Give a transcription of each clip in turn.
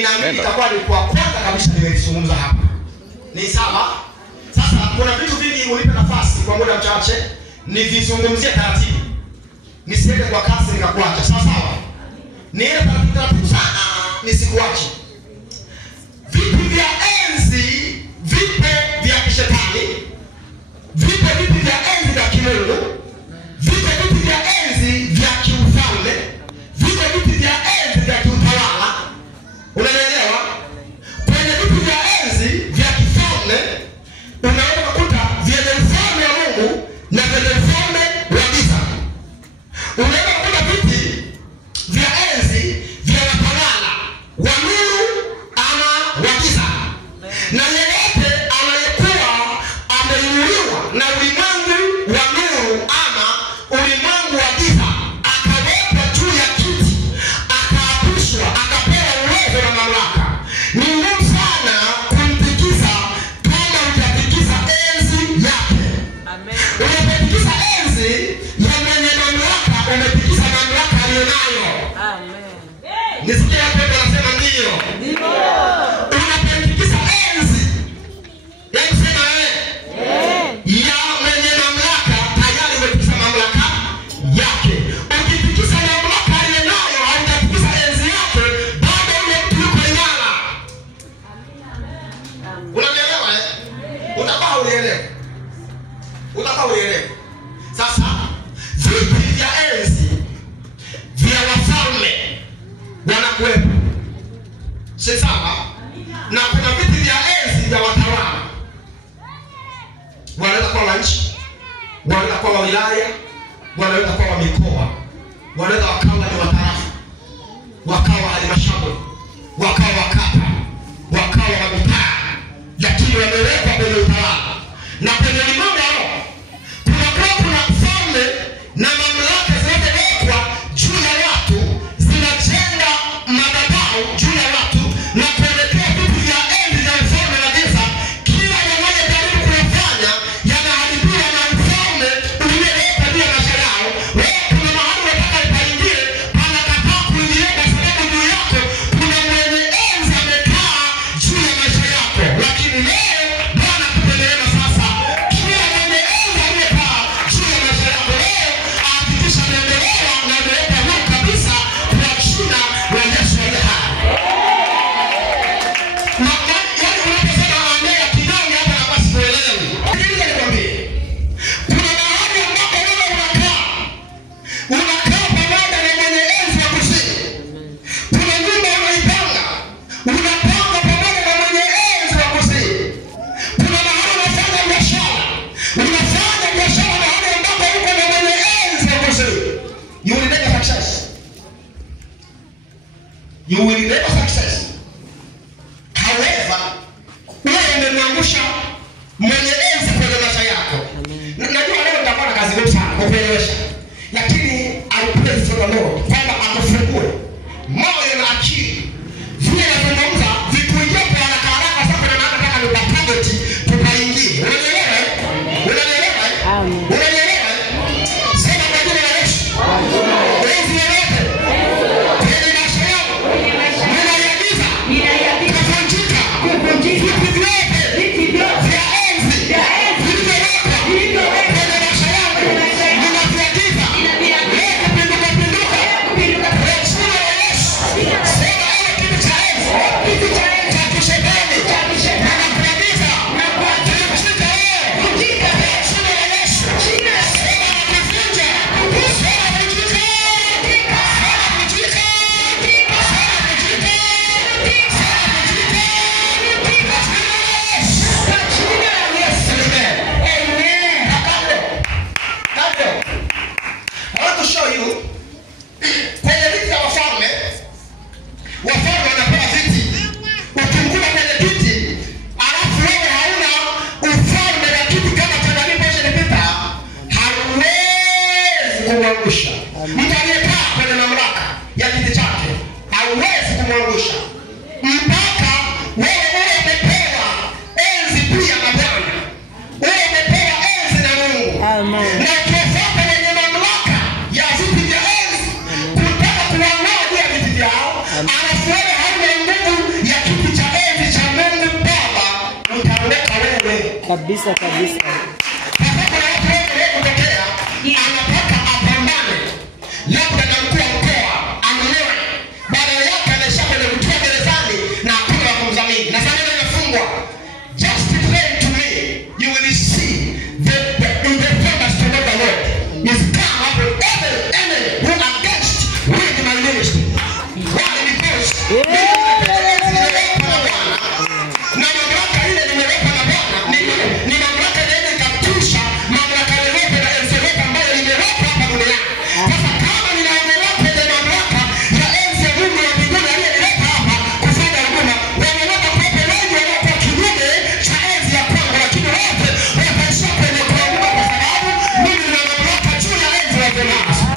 ninaamini itakuwa ni kwa kwanza kabisa nimezungumza hapa. Ni sawa? Sasa kuna vitu vingi unipe nafasi kwa muda mchache nivizungumzie taratibu. Nisiende kwa kasi nikakuacha. Sawa sawa? Niende taratibu sana nisikuache. Vipi vya enzi, vipo vya kishetani, vipo vipi vya enzi vya kimungu, vipo vipi vya enzi vya kiufalme, vipo vipi vya enzi vya kiutawala. Unaelewa? Kwenye vipi vya enzi vya kifalme unaweza kukuta vyenye ufalme wa Mungu na vyenye ufalme wa giza. Unaweza kukuta vipi vya enzi vya watawala wa nuru ama wa giza. Na yeyote anayekuwa ameinuliwa na ulimwengu wa nuru ama ulimwengu wa giza akawekwa juu ya kiti, akaapishwa, akapewa uwezo na mamlaka, ni ngumu sana kumtikisa kama utatikisa enzi yake. Amen. Unapotikisa enzi ya mwenye mamlaka, umetikisa mamlaka aliyonayo. Amen. Nisikia hapo anasema ndio. Ndio. Unapotikisa enzi ya kusema ya mwenye mamlaka, tayari umetikisa mamlaka yake. Ukitikisa mamlaka aliyonayo, hautatikisa enzi yake, bado ule mtu yuko imara. Unaelewa? Unataka uelewe. Unataka uelewe. Sasa vipi vya enzi vya wafalme wanakuwepo. Si sawa? Na kuna vipi vya enzi vya watawala. Wanaweza kuwa wa nchi, wanaweza kuwa wa wilaya, wanaweza kuwa wa mikoa, wanaweza wakawa ni watarafu, wakawa halmashauri, wakawa wakata, wakawa wa mitaa, lakini wamewekwa kwenye utawala. Na kwenye ulimwengu hao kuna ufalme na mamlaka zinazowekwa juu ya watu, zinajenga madhabahu juu ya watu na kuelekea vitu vya enzi za ufalme wa giza. Kila wanayojaribu kuyafanya yanaharibiwa na ufalme uliowekwa juu ya maisha yao. Wewe kuna mahali unataka ipaingie, panakataa kuingia kwa sababu juu yako kuna mwenye enzi amekaa juu ya maisha yako. Lakini leo Bwana akupe neema sasa. Kila mwenye enzi amekaa juu ya maisha yako leo ahakikisha ameondolewa na amewekwa huru kabisa kwa jina la Yesu aliye hai. Na yaani unaposema amea kidogo hapa na basi kuelewi. Sikiliza nikwambie. Kuna mahali ambapo wewe unakaa pamoja na mwenye enzi wa kusini. Kuna nyumba unaipanga, unapanga pamoja na mwenye enzi wa kusini. Kuna mahali unafanya biashara, mahali ambapo uko na mwenye enzi wa kusini. You will never success. You will never success. However, wewe umemwangusha mwenye enzi kwenye maisha yako. Najua leo nitakuwa na kazi ngumu sana kukuelewesha. Lakini I pray for the Lord kwamba akufungue moyo na akili. Vile nazungumza vikuingia kwa haraka haraka sasa, na maana nataka nipapageti tukaingie. Unaelewa? Unaelewa? Unaelewa? Sema kwa jina la Yesu. Enzi yoyote kwenye maisha yako ninaiagiza kuvunjika. Vipi vyote vya enzi vilivyowekwa kwenye maisha yangu ninaviagiza kupinduka kwa jina la Yesu. Sema ile kitu cha enzi cha kishetani ninakuagiza kuvunjika wewe kwa jina la Yesu. Sema kuvunja. Sema kuvunjika. I want to show you kwenye viti vya wafalme wanapewa viti. Ukimkuta kwenye kiti alafu wewe hauna ufalme na kiti kama Tanzania Potion Peter, hauwezi kumwangusha. Mtu aliyekaa kwenye mamlaka ya kiti chake hauwezi kumwangusha mpaka wewe umepewa enzi pia na Bwana. Wewe umepewa enzi na Mungu. Amen. Na ukifuata wenye mamlaka ya viti vya enzi kutaka kuangua juu ya viti vyao, alafu wewe hauna nguvu Kabisa kabisa. Anataka apambane labda na mkuu wa mkoa amuoe, baada yake ameshakwenda kutoa gerezani na hakuna kumdhamini na familia inafungwa. Just pray to me, you will see the independence of the Lord is come up with every enemy who against with my ministry. Why? Because na mamlaka ile nimeweka na Bwana ni mamlaka ile ikatusha mamlaka yote na enzi yote ambayo nimeweka hapa duniani. Sasa kama ninaendelea kwenye mamlaka ya enzi ya Mungu ya mbinguni aliyeleta hapa kufanya huduma, wanaweza kuwepo wengi wanaokuwa kinyume cha enzi ya kwangu, lakini wote wataishia kwenye kuabudu kwa sababu mimi nina mamlaka juu ya enzi ya Bwana.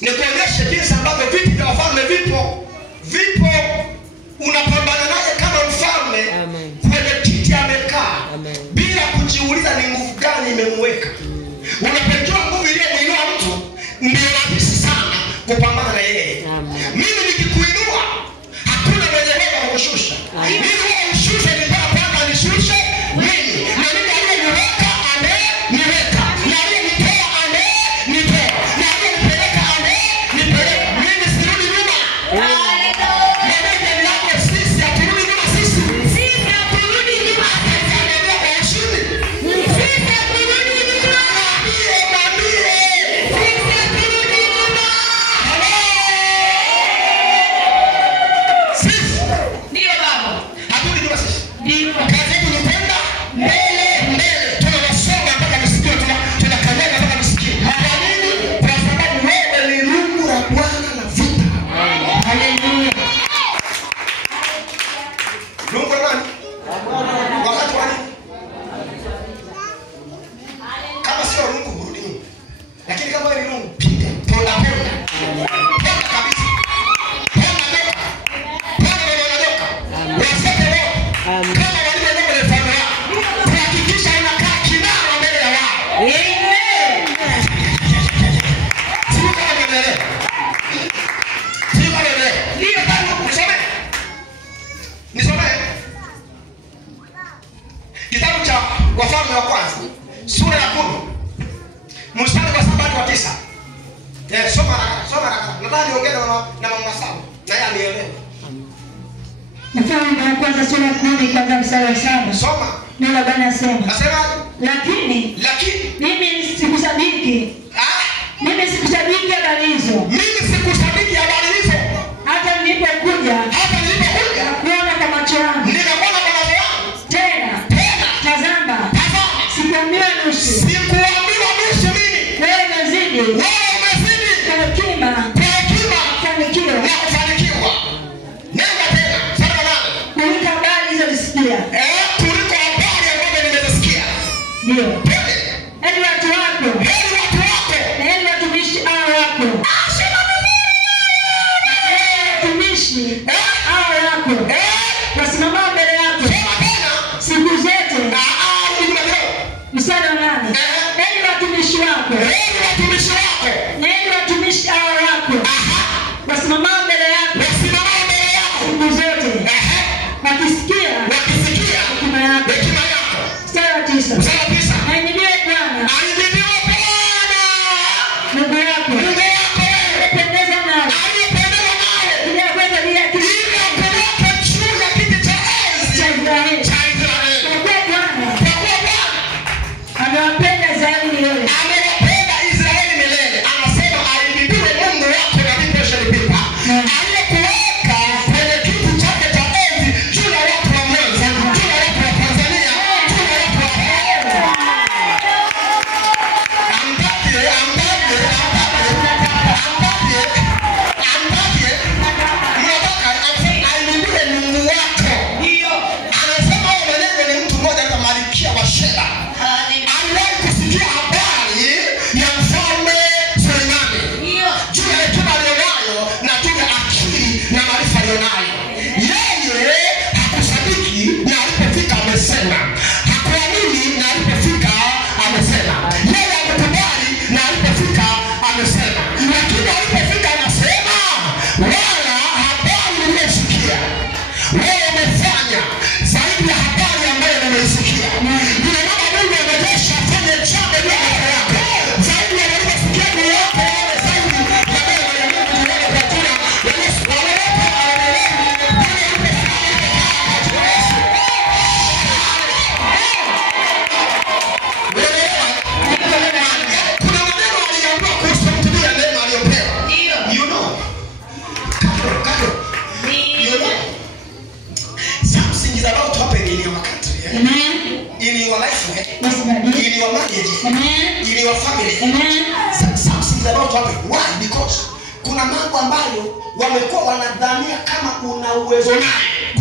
Nikuonyeshe jinsi ambavyo vitu vya wafalme vipo unapambana naye kama mfalme kwenye kiti amekaa bila kujiuliza ni nguvu gani imemweka. Unapojua nguvu ile inainua mtu ndio rahisi sana kupambana na yeye. Mimi nikikuinua hakuna mwenye uwezo wa kukushusha. Mimi wewe ushushe ni Bwana anishushe mimi. Na mimi aliyeniweka ameniweka. Na aliyenitoa amenitoa. Na aliyenipeleka amenipeleka. Mimi sirudi nyuma. Kitabu cha Wafalme wa kwanza sura ya 10 mstari wa 7 hadi 9. Soma haraka. Nadhani niongee na mama Samu na yeye alielewa. Wafalme wa kwanza sura ya 10 kuanzia mstari wa 7. Soma. Neno la Bwana nasema. Nasema Lakini mimi sikusabiki. Mimi sikusabiki habari hizo. Mimi Yeye amekubali na alipofika amesema. Lakini alipofika anasema wala habari nimesikia. Wewe umefanya zaidi ya habari ambayo nimesikia. Ndio maana Mungu amejesha afanye jambo juu ya maisha yako. Zaidi ya ulivyosikia juu yako wewe zaidi ya neno la Mungu tunaona kwa jina la Yesu. Kuna maneno aliyoambiwa kuhusu mtu bila neema aliyopewa. You know. Kado. You know. Something is about to happen in your country. Amen. In your life. Yes, Daddy. In your marriage. Amen. In your family. Amen. Something is about to happen. Why? Because kuna mambo ambayo wamekuwa wanadhania kama una uwezo nayo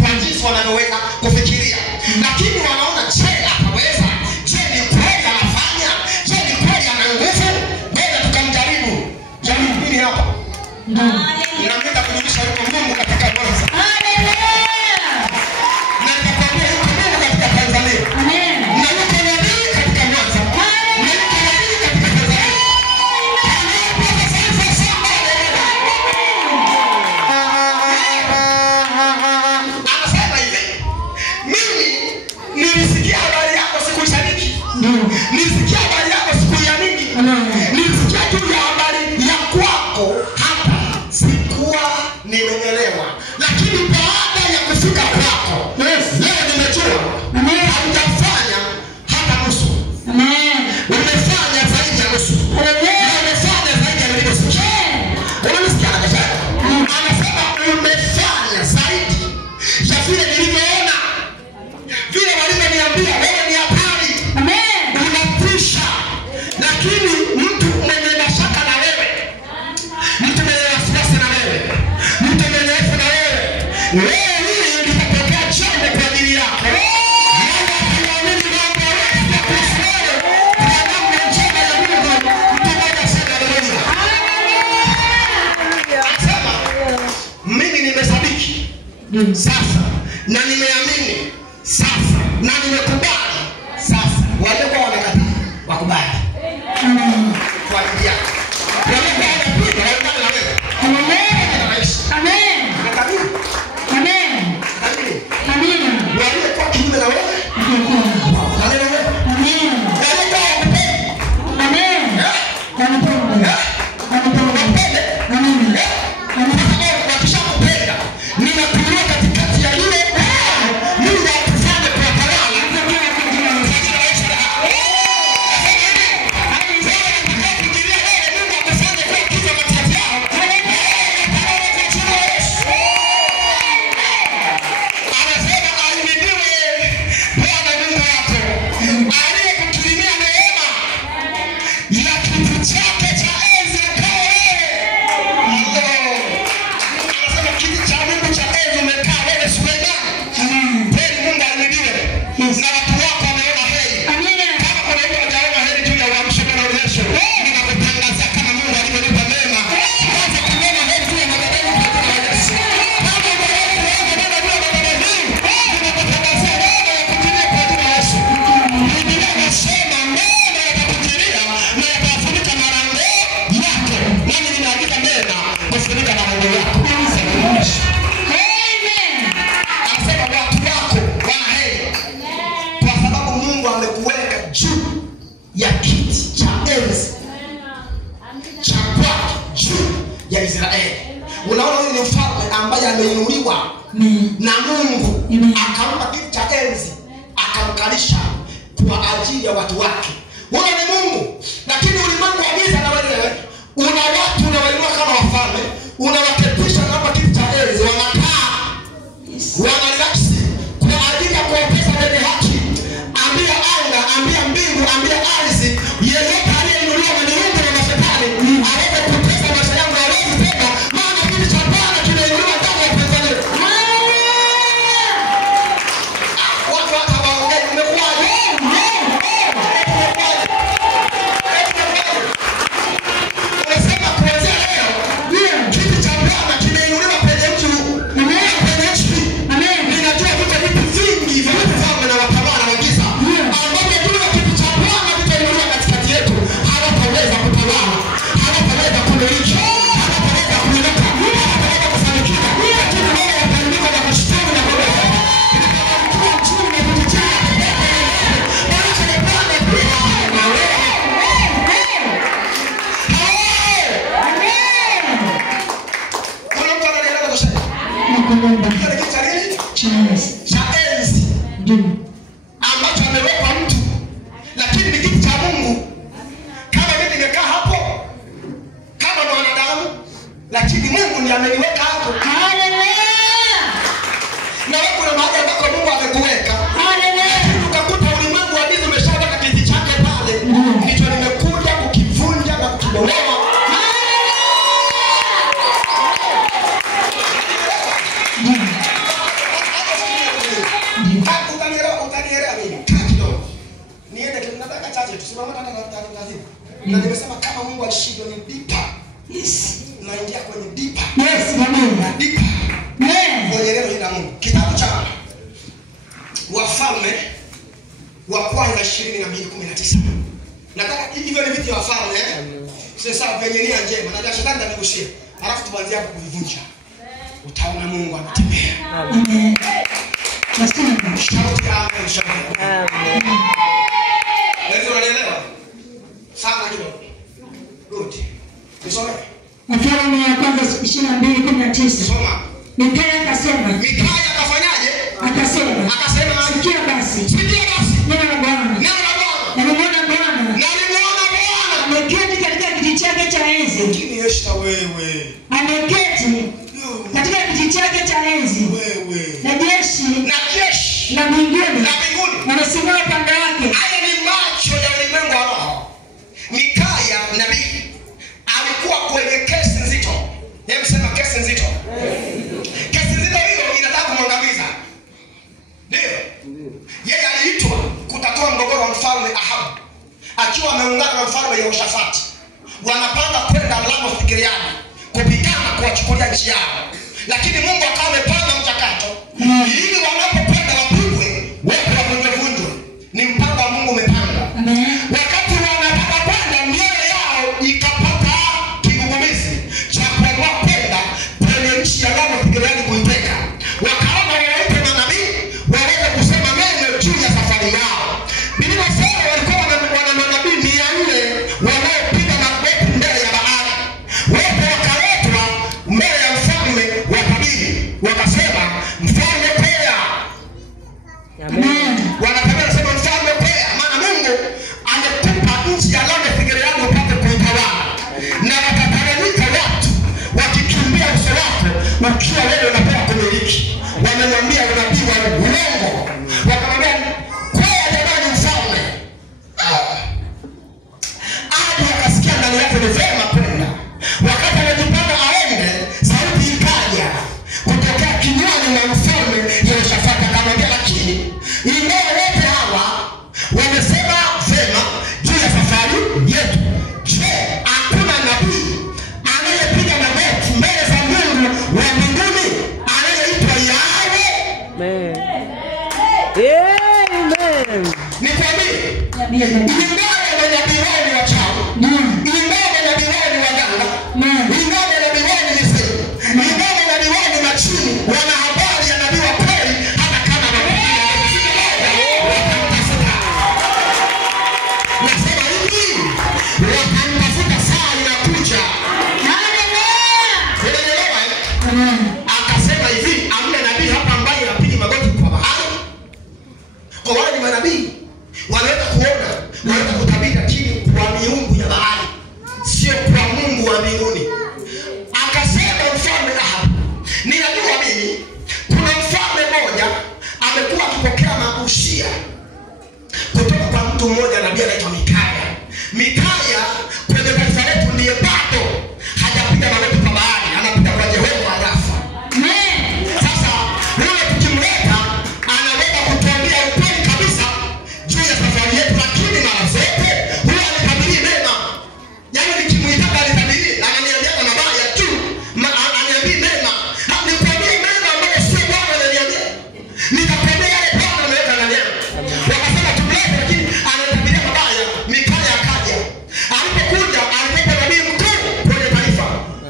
kwa jinsi wanavyoweza kufikiria. Lakini wanaona je, ataweza? Je, ni kweli anafanya? Je, ni kweli ana nguvu? Ngoja tukamjaribu. Jaribu nini hapa? Ninamwenda kurudisha yuko Mungu katika Mwanza. Hallelujah. Na nitakwambia yuko Mungu katika Tanzania. Amen. Na yuko nabii katika Mwanza. Na yuko nabii katika Tanzania. Anasema hivi, mimi nilisikia habari yako sikushaniki. Nilisikia habari yako sikuiamini. Nilisikia juu ya habari ya kwako hata sikuwa nimeelewa. Lakini baada ya kufika kwako, leo nimejua haujafanya hata nusu. Umefanya zaidi ya nusu. Umefanya zaidi ya nilivyosikia. Unanisikia anasema? Anasema umefanya zaidi ya vile nilivyoona. Vile walivyoniambia wewe ni hatari. Unatisha. Lakini mtu mwenye mashaka na wewe, mtu mwenye wasiwasi na wewe, mtu mwenye hofu na wewe, wewe hili litapokea jambo kwa ajili yako. Mungu akiamini mambo yote kuhusu wewe kwa namna njema ya Mungu, mtu mmoja aseme haleluya. Anasema mimi nimesadiki sasa na nimeamini sasa na nimekubali sasa. Waliokuwa wamekataa wakubali kwa ajili yako. Waliokuwa wanapinga waungane na wewe. Amen. Nakabili. Amen. Nakabili. Amen. Waliokuwa kinyume na wewe. Haleluya. Amen. Waliokuwa wakupenda. Amen. Wanapenda. Wapende. Amen. Wakishakupenda, ninakuinua katikati ya yule Mungu akufanye kuwatawala. Ya Israeli. Unaona huyu ni mfalme ambaye ameinuliwa na Mungu, akampa kiti cha enzi, akamkalisha kwa ajili ya watu wake. Huyo ni Mungu. Lakini ulimwengu wa giza na wewe una watu unawainua kama wafalme, unawaketisha kama kiti cha enzi, wanakaa wanarelax kwa ajili ya kuopesa wenye haki. Ambia anga, ambia mbingu, ambia ardhi, yeyote aliyeinuliwa na Mungu na mashetani aweze kutesa maisha yangu, hawezi tena, maana kiti cha Bwana kimeinuliwa ndani ya Tanzania. Watu hata waongee umekuwaje? chini, Mungu ndiye ameniweka hapo. Haleluya. Na wewe kuna mahali ambako Mungu amekuweka. Haleluya. Ukakuta ulimwengu wa giza umeshaweka kiti chake pale. Ndicho nimekuja kukivunja na kukibomoa. Utanielewa mimi. Kidogo. Niende tunataka chache tusimame hata na taratibu. Na nimesema kama Mungu alishindwa ni deeper. Yes. Naingia kwenye deeper. Yes, amen. Deeper. Amen. Kwenye neno hili la Mungu. Kitabu cha Wafalme wa kwanza 22:19. Nataka hivyo ni vitu vya wafalme sasa venye nia njema na shetani atakushia. Alafu tuanze hapo kuvivunja. Utaona Mungu anatembea. Amen. Nasema Shout out amen. Leo unaelewa? Sana kidogo. Good. Nisome. Wafalme wa kwanza 22:19. Soma. Mikaya akasema. Mikaya akafanyaje? Akasema. Sikia basi. Neno la Bwana. Na nimeona Bwana. Ameketi katika kiti chake cha enzi. Lakini Esther wewe. Ameketi katika kiti chake cha enzi. Wewe. Na jeshi la mbinguni wanasimama pande yake. Haya ni macho ya ulimwengu wa roho. Mikaya nabii alikuwa kwenye kesi nzito. Yeye msema kesi nzito. Kesi nzito hiyo inataka kumwangamiza. Ndio. Yeye aliitwa kutatua mgogoro wa mfalme Ahabu. Akiwa ameungana na mfalme Yehoshafati. Wanapanga kwenda Ramoth Gileadi kupigana kuwachukulia nchi yao. Lakini Mungu akawa amepanga mchakato ili wanapokwenda wapigwe, wote wavunjwe. Ni mpango wa Mungu umepanga. Wakati wanataka kwenda, mioyo yao ikapata kigugumizi cha kuamua kwenda kwenye nchi ya Ramoth Gileadi kuiteka. Wakaona waite manabii waweze kusema neno juu ya safari yao. Biblia inasema walikuwa wana manabii 400 wanaopiga magoti mbele ya bahari. Wote wakaletwa mbele ya mfalme wa Babeli. Wakasema mfalme pea. Amen. Wanataka kusema mfalme pea, maana Mungu amekupa nchi ya Ramoth Gileadi upate kuitawala. Na watatawanyika watu wakikimbia uso wako ukiwa wewe unapewa kumiliki. Wamemwambia unabii wa uongo. Wakamwambia kwea jamani mfalme. Hadi akasikia ndani yake ni vema kwenda. Wakati anajipanga aende, sauti ikaja kutokea kinywani mwa mfalme Yehoshafati akamwambia, lakini ingawa wote hawa wamesema vema juu ya safari yetu, je, hakuna nabii anayepiga magoti mbele za Mungu wa mbinguni anayeitwa Yahwe? Amen. Amen. Nikwambie, ingawa manabii wao ni wachawi, ingawa manabii wao ni waganga, ingawa manabii wao ni mizee, ingawa manabii wao ni machini, wana habari ya nabii wa kweli hata kama wakamtafuta. Nasema hivi, wakamtafuta saa inakuja. Unaelewa? Akasema hivi, amna nabii hapa ambaye anapiga magoti kwa bahari. Kwa wale ni manabii wanaweza kuona, wanaweza kutabiri, lakini kwa miungu ya bahari, sio kwa Mungu wa mbinguni. Akasema mfalme Ahabu, ninajua mimi kuna mfalme mmoja amekuwa akipokea mabushia kutoka kwa mtu mmoja nabii anaitwa Mikaya. Mikaya kwenye taifa letu ndiye bado hajapiga magoti kwa bahari, anapiga kwa Jehova Rafa. Sasa wewe tukimleta anaweza kutuambia ukweli kabisa juu ya safari yetu, lakini mara zote huwa anitabiri mema. Yaani nikimuitaka anitabiri, ananiambia mabaya tu, ananiambia mema. Nikwambie mema ambayo sio Bwana ananiambia. Nitakwambia yale Bwana ameweka ndani yangu. Wakasema tumlete, lakini anatabiria mabaya. Mikaya akaja. Alipokuja alikuwa nabii mkuu kwenye taifa.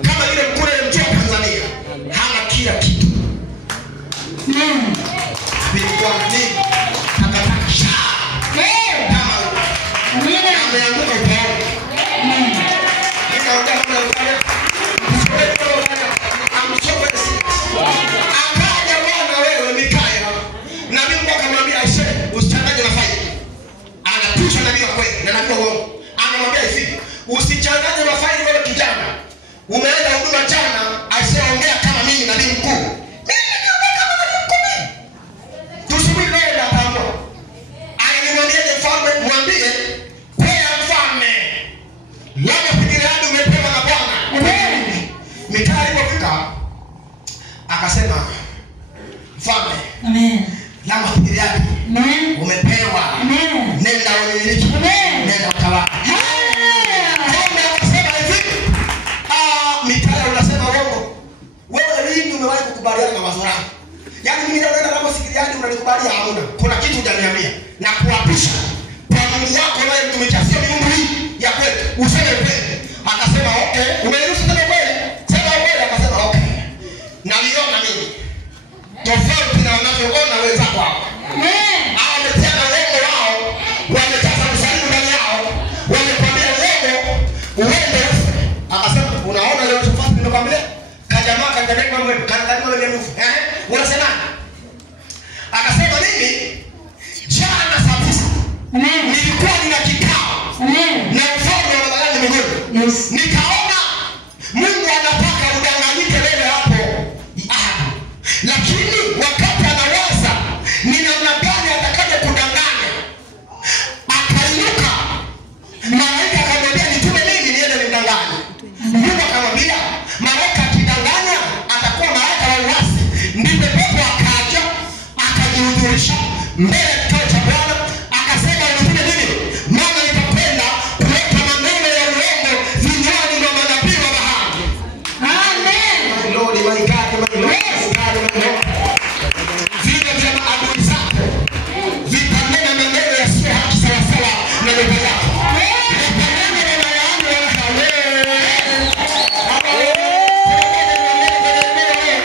Kama yule mkuu mtu wa Tanzania. Hana kila kitu. Bilikuwa nini? Akataka shaa. Kama ameanguka utaona. Nikaongea kama utaona. Akaja Bwana wewe Mikaya. Nabii Mungu akamwambia Aisha, usichanganye na faida. Anapisha nabii wa kweli na nabii wa uongo. Anamwambia hivi, usichanganye na faida wewe kijana. Umeenda huduma jana kuangalia hamna. Kuna kitu hujaniambia. Na kuapisha kwa Mungu wako naye mtumikia sio miungu hii ya kwetu. Useme kweli. Akasema okay, umeniruhusu tena kweli? Sema kweli. Akasema okay. Naliona mimi tofauti na wanavyoona wenzako hapa. Hao wametia na lengo wao, wamejaza msalimu ndani yao, wamekwambia lengo uende ufe. Akasema unaona leo tofauti nimekwambia? Kajamaa kajalenga mwe, kajalenga mwe mfu. Unasema? Akasema mimi jana saa 9 nilikuwa nina kikao na mfalme wa Babyloni mbinguni. Nikaona Mungu anataka udanganyike wewe hapo. Lakini wakati anawaza ni namna gani atakaje kudanganya, akainuka malaika akamwambia nitume mimi niende nimdanganye. Mungu akamwambia malaika akidanganya atakuwa malaika wa uasi. Ndipo pepo akaja akajihudhurisha mbele kikao cha Bwana, akasema nitume mimi maana nitakwenda kuweka maneno ya uongo vinywani mwa manabii wa bahari. Amen. Lord, my God, my Lord. Vile vya maadui zako vitanena maneno yasiyo haki sawasawa na lugha yako. Vitanena maneno yangu ya hawe.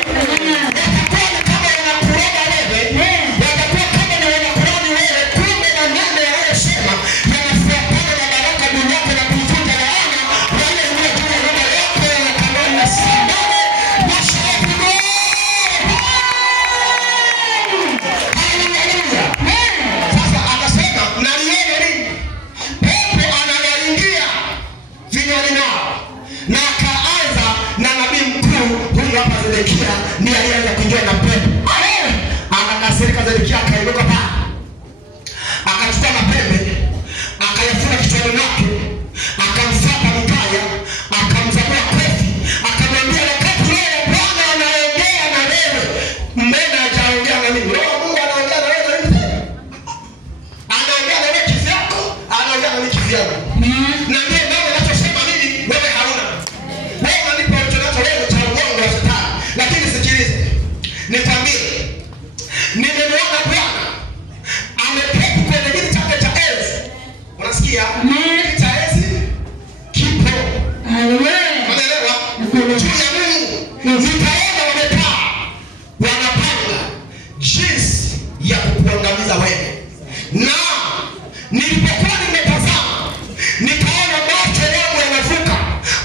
Watakuwa kama wanakuroga wewe. Watakuwa kama ni wanakurani wewe. Kumbe na neno yanayosema yanafuatana na baraka duniani na kuifunga laana. Wale walio juu ya nyumba yako wanakanona simame na shauri Mungu. Sasa akasema naliona nini? Pepo anawaingia vinywani mwao. Na akaanza na nabii mkuu huyu hapa Zedekia, ndiye alianza kuingia na pepo. Akakasirika Zedekia, akainuka pale. Akachukua mapembe, akayafuna kichwani mwake, akamfuata Mikaya, akamzamua kofi, akamwambia wakati wewe Bwana anaongea na wewe, mbona hajaongea na mimi? Roho Mungu anaongea na wewe nini? Anaongea na wewe kivyako, anaongea na mimi kivyangu. Na mimi ndio ninachosema mimi wewe hauna. Wewe unanipa uchonacho wewe cha uongo wa shetani. Lakini sikilize. Nikwambie. Nimemwona Bwana ameketi kwenye kiti chake cha enzi. Unasikia? Kiti cha enzi kipo. Unaelewa? Juu ya Mungu. Nitaona wamekaa wanapanga jinsi ya kukuangamiza wewe. Na nilipokuwa nimetazama nikaona macho yangu yanavuka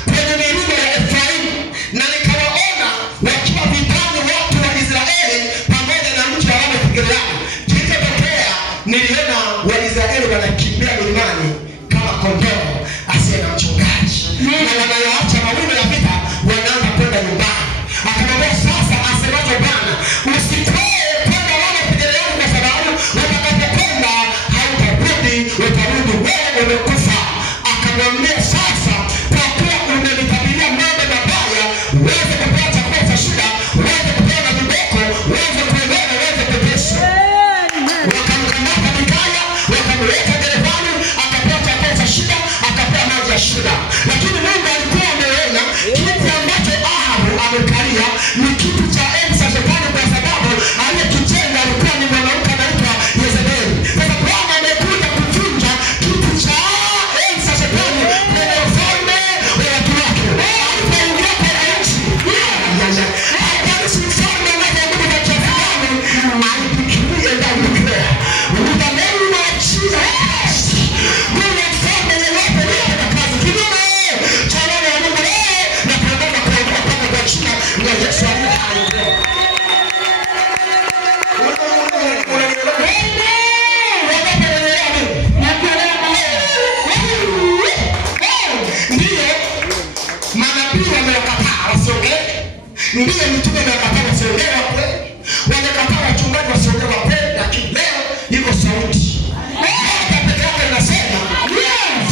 kwenye milima ya Efraimu, na nikawaona wakiwa vitani watu wa Israeli pamoja na mji wa Gileadi. Kilichotokea niliona Waisraeli wanakimbia milimani kama kondoo asiye na mchungaji, na wanayoacha mawimbi ya vita wanaanza kwenda nyumbani. Akamwambia sasa asemaje Bwana, usikwae kwenda wala Gileadi kwa sababu watakapokwenda hautarudi, utarudi wewe umekufa. Akamwambia sasa kwa kuwa umenitabiria mambo mabaya, uweze kupewa chakula cha shida, uweze kupewa na viboko, uweze kuelewa, uweze kupesha. Wakamkamata Mikaya, wakamleta gerezani, akapewa chakula cha shida, akapewa maji ya shida. Lakini Mungu alikuwa ameona kiti ambacho Ahabu amekalia ni kiti cha enzi cha shetani, kwa sababu aliyekijenga alikuwa ni mwanamke anaitwa Yezebeli. Sasa Bwana amekuja kuvunja kiti cha enzi cha shetani kwenye ufalme wa watu wake. Alipoingia kwenye nchi, haijalishi mfalme anavyoabudu kwa kiasi gani, alifikiria ndani declare with the name of Jesus. Kuna mfalme yeyote aliyefanya kazi kinyume cha neno la Mungu na kuondoka kuondoka mpaka kwa jina la Yesu aliye hai. Ndiyo manabii wamekataa wasiongee, ndiyo mitume wamekataa wasiongee wa kweli, wamekataa wachungaji wasiongee wa kweli, lakini leo iko sauti. Hata peke yake inasema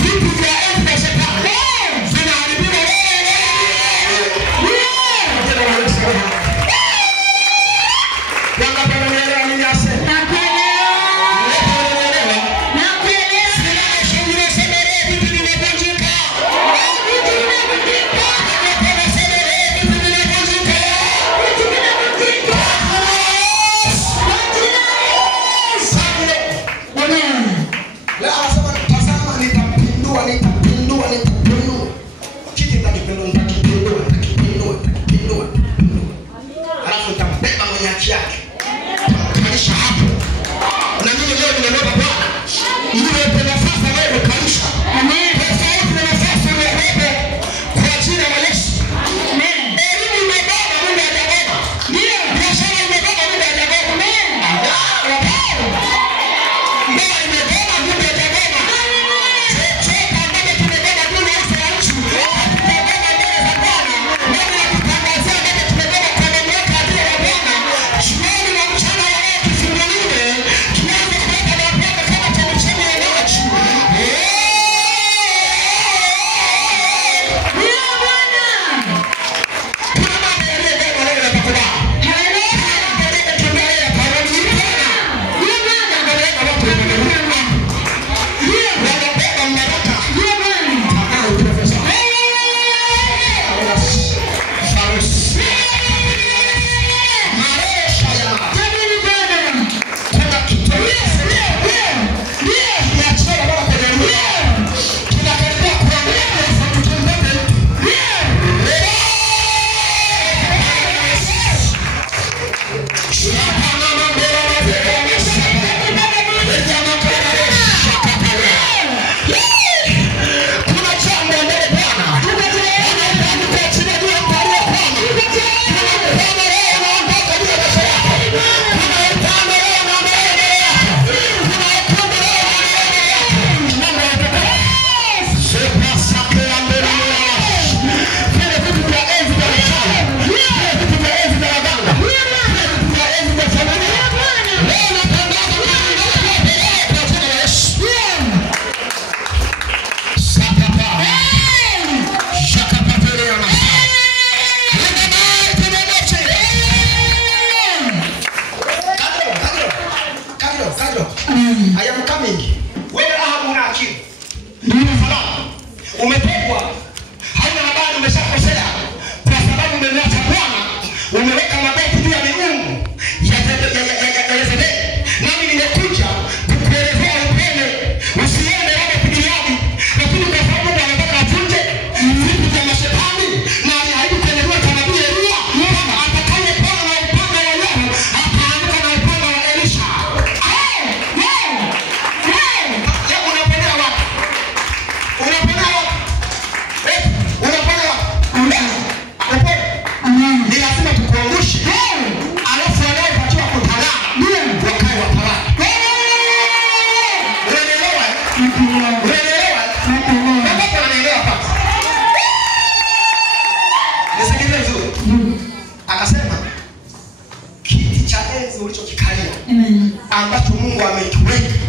vitu vya enzi vya shetani vinaharibiwa wewe. Wanapendelewa nini asema? Vitu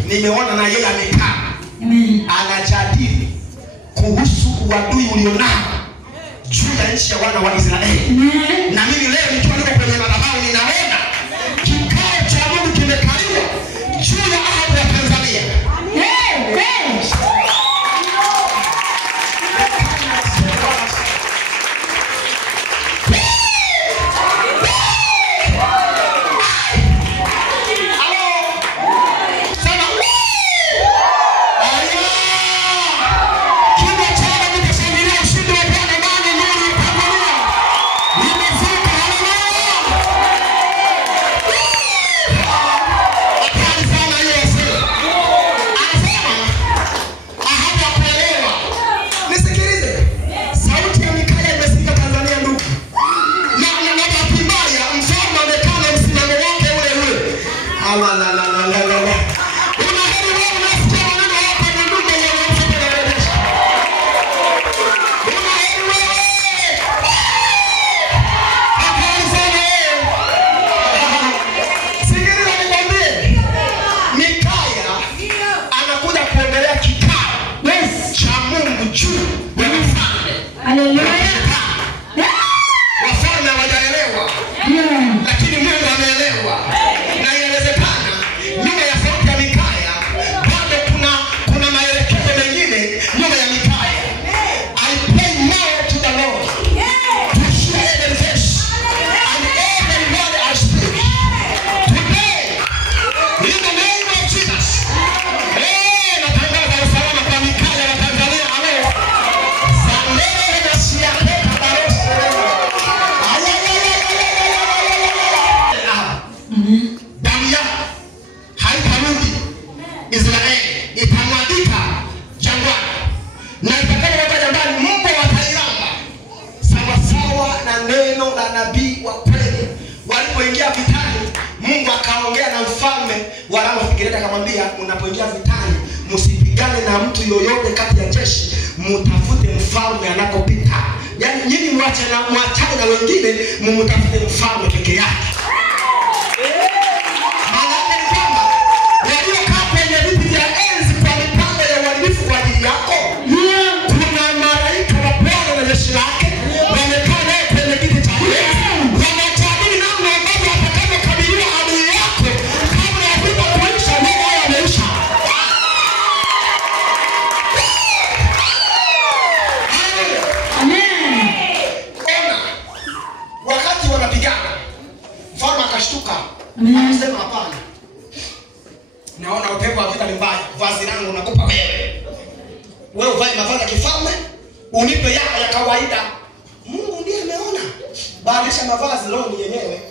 nimeona na yeye amekaa. Amen. Anajadili kuhusu uadui ulionao juu ya nchi ya wana wa Israeli. Amen. Na mimi leo nikiwa niko kwenye madhabahu ninaona kikao cha Mungu kimekaliwa juu ya ardhi ya Tanzania. Unapoingia vitani, msipigane na mtu yoyote kati ya jeshi, mtafute mfalme anakopita. Yaani nyinyi mwachane na wengine, mtafute mfalme peke yake. Maana ni kwamba waliokaa kwenye viti vya enzi kwa mipango ya uharibifu kwa ajili yako, kuna malaika wa Bwana na jeshi lake wamekaa naye kwenye kiti cha enzi. Wanajadili namna ambavyo watakavyokabiliwa adui yako kabla ya vita kuisha. Anasema hapana. Naona upepo wa vita ni mbaya. Vazi langu nakupa wewe. Wewe uvae mavazi ya kifalme, unipe yako ya kawaida. Mungu ndiye ameona. Badilisha mavazi, roho ni yenyewe.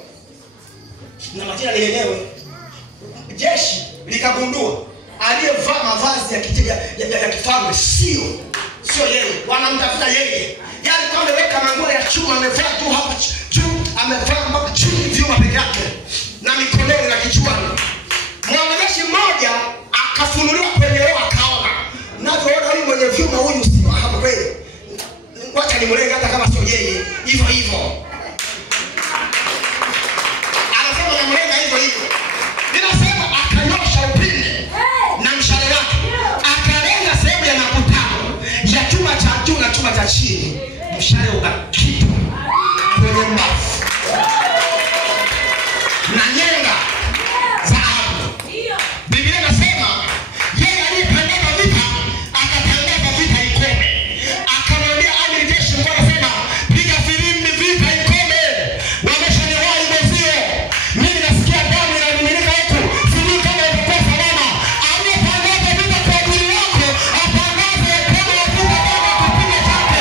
Na majina ni yenyewe. Jeshi likagundua aliyevaa mavazi ya kifalme sio yeye. Wanamtafuta yeye. Yaani kama ameweka manguo ya chuma, amevaa tu hapa juu, amevaa mpaka chini vyuma peke yake na mikononi na kichwani. Mwanajeshi mmoja akafunuliwa kwenye roho, akaona, "Navyoona huyu mwenye vyuma huyu sio hapa kweli. Wacha nimlenge hata kama sio yeye." Hivyo hivyo. Anasema namlenga hivyo hivyo. Ninasema akanyosha upinde na mshale wake. Akalenga sehemu ya makutano ya chuma cha juu na chuma cha chini. Mshale ukakita kwenye mbavu na nyenga za hapo. Biblia inasema yeye aliyetangaza vita akatangaza vita ikome. Akamwambia amiri jeshi mkuu, anasema piga filimbi, vita ikome. Wameshaniwahi mwezio. Mimi nasikia damu inamiminika huku. Sijui kama itakuwa salama. Aliyetangaza vita kwa ajili yako atangaze kama ya vita kama kipimo chake.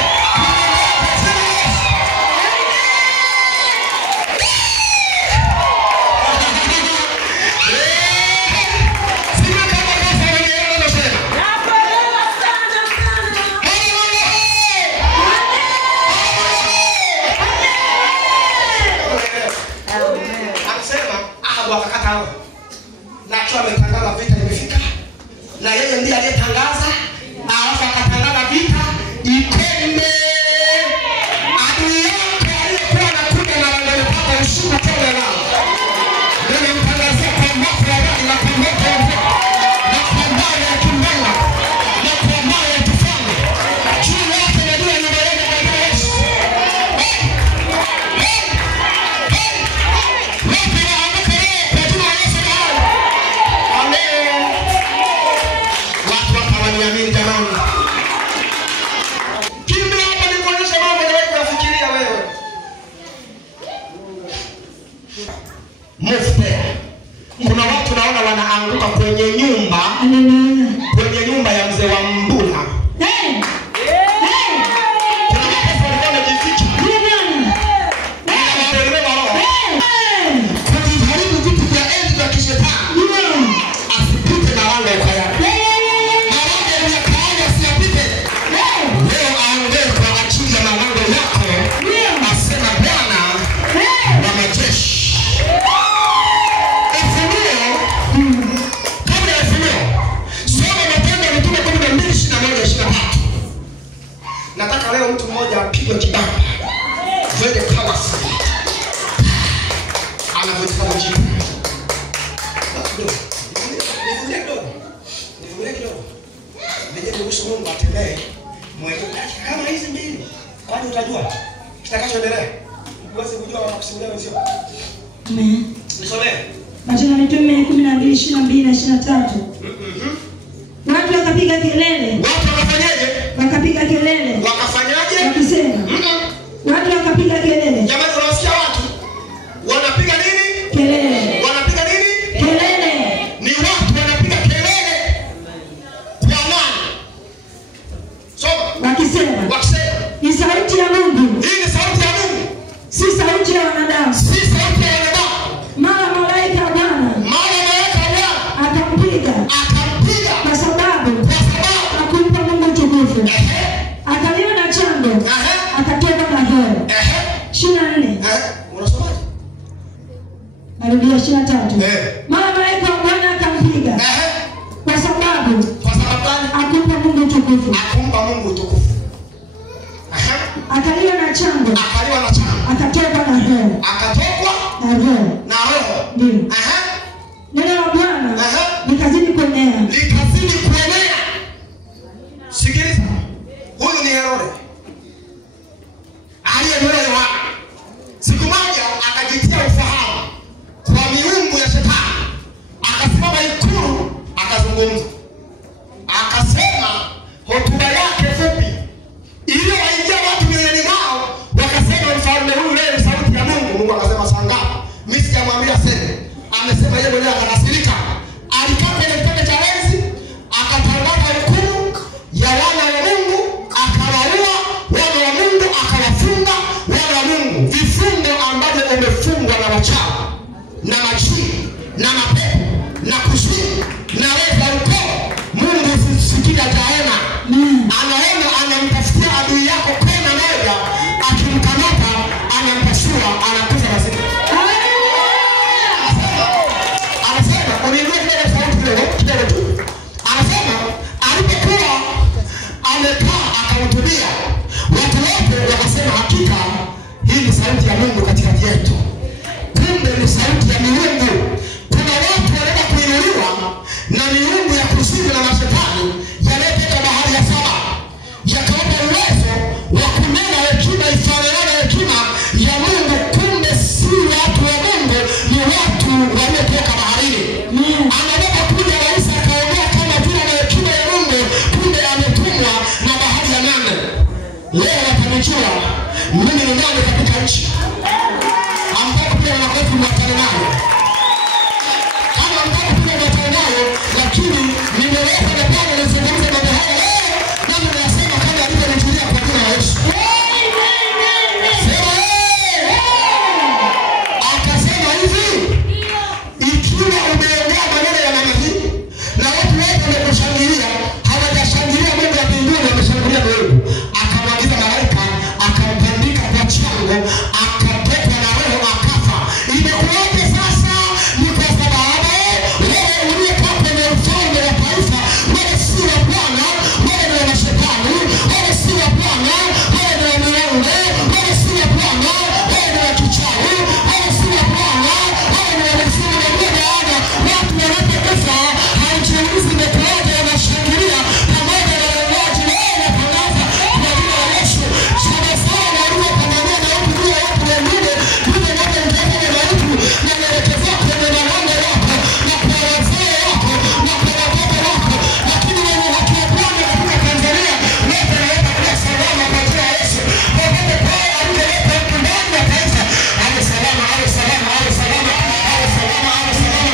Wakakata hao. Na akiwa ametangaza vita imefika. Na yeye ndiye aliyetangaza, alafu akatangaza vita ikome. Adui yako aliyekuwa anakuja na wanataka ushindi tena lao. Ndio mtangazia kwa moto wa Bwana na kwa moto wa Bwana. leo mtu mmoja apigwe kibamba. Very powerful. Anavutika mjibu. Nivulie kidogo. Nije niruhusu Mungu atembee. Mweke kama hizi mbili. Kwani utajua kitakachoendelea. Uweze kujua wanakusimulia wenzio. Amen. Nisomee. Matendo ya Mitume 12:22-23. Watu wakapiga kelele. Watu wakafanyaje? Wakapiga kelele. Wakafanyaje? Wakisema. Watu wakapiga kelele. Jamani, unasikia watu wanapiga nini? Kelele. Wanapiga nini? Kelele. Ni watu wanapiga kelele. Kwa nani? Soma. Wakisema. Ni sauti ya Mungu. Hii ni sauti ya Mungu. Si sauti ya wanadamu. Si sauti ya wanadamu. Mara malaika wa Bwana akampiga kwa sababu hakumpa Mungu utukufu. Akaliona chango, akatoka na roho. 24. Unasomaje? Narudia 23. Mara malaika wa Bwana akampiga kwa sababu hakumpa Mungu utukufu. Hakumpa Mungu utukufu. Akaliona chango, akatoka na roho. Akatokwa na roho. Na roho. Ndio. Neno la Bwana likazidi kuenea. Likazidi kuenea. Sikiliza. Huyu ni Herode. Aliyemwona Yohana. Siku moja akajitia ufahamu kwa miungu ya shetani. Akasimama ikulu akazungumza. Akasema hotuba yake fupi iliyowaingia watu mioyoni mwao, wakasema mfalme huyu leo sauti ya Mungu. Mungu akasema sanga. Mimi sijamwambia sema. Amesema yeye mwenyewe akasirika. Alikaa kwenye kitanda cha enzi, akatangaza hukumu ya wana wa Mungu, akawaua wana wa Mungu, akawafunga wana wa Mungu vifungo ambavyo umefungwa na wachawi na majini na mapepo na kuzimu na weza ukoo. Mungu sikia jaona. Anaona anamtafutia adui yako kona moja, akimkamata anampasua, anakufa basi. Anasema alipokuwa amekaa akahutubia watu wote, wakasema hakika hii ni sauti ya Mungu katikati yetu. Kumbe ni sauti ya miungu. Kuna watu wanaenda kuinuliwa na miungu ya kuzimu na mashetani yanayopita bahari ya saba, yakawapa uwezo wa kunena hekima ifanane hekima ya Mungu. Kumbe si watu wa Mungu, ni watu waliotoka baharini. Anabeba kuja rais akaongea kama vile na hekima ya Mungu, kumbe ametumwa na bahari ya nane. Leo watanijua mimi ni nani katika nchi. Ambapo pia wanakofu mwatane nayo. Kama ambapo pia mwatane nayo, lakini nimeweza na pale nizungumze mambo haya leo, na ninasema kama alivyonijulia kwa jina la Yesu. Akasema hivi, ikiwa umeongea maneno ya namna hii na watu wote wamekushangilia, hawajashangilia Mungu wa mbinguni, wameshangilia Mungu. Akamwagiza malaika, akampandika kwa chango, akatokwa na roho, akafa. Imekuwaje sasa? Ni kwa sababu wewe uliyekaa kwenye ufalme wa taifa, wewe si wa Bwana, wewe ni wa shetani. Wewe si wa Bwana, wewe ni wa miungu. Wewe si wa Bwana, wewe ni wa kichawi. Wewe si wa Bwana, wewe ni wa mizimu. Ndio maana watu wanapokufa haujiulizi imekuwaje, wanashangilia pamoja na wauaji. Leo natangaza kwa jina la Yesu, sana sana waliopamoja na huku juu ya watu wengine, yule moja mtafanya na huku na mwelekezo kwenye malango yako na kwa wazee wako na kwa watoto wako, lakini wenye haki ya Bwana katika Tanzania wote wanaweza kuwa salama kwa jina la Yesu. Popote pale alipoleta mtu ndani ya taifa, awe salama, awe salama, awe salama, awe salama, awe salama,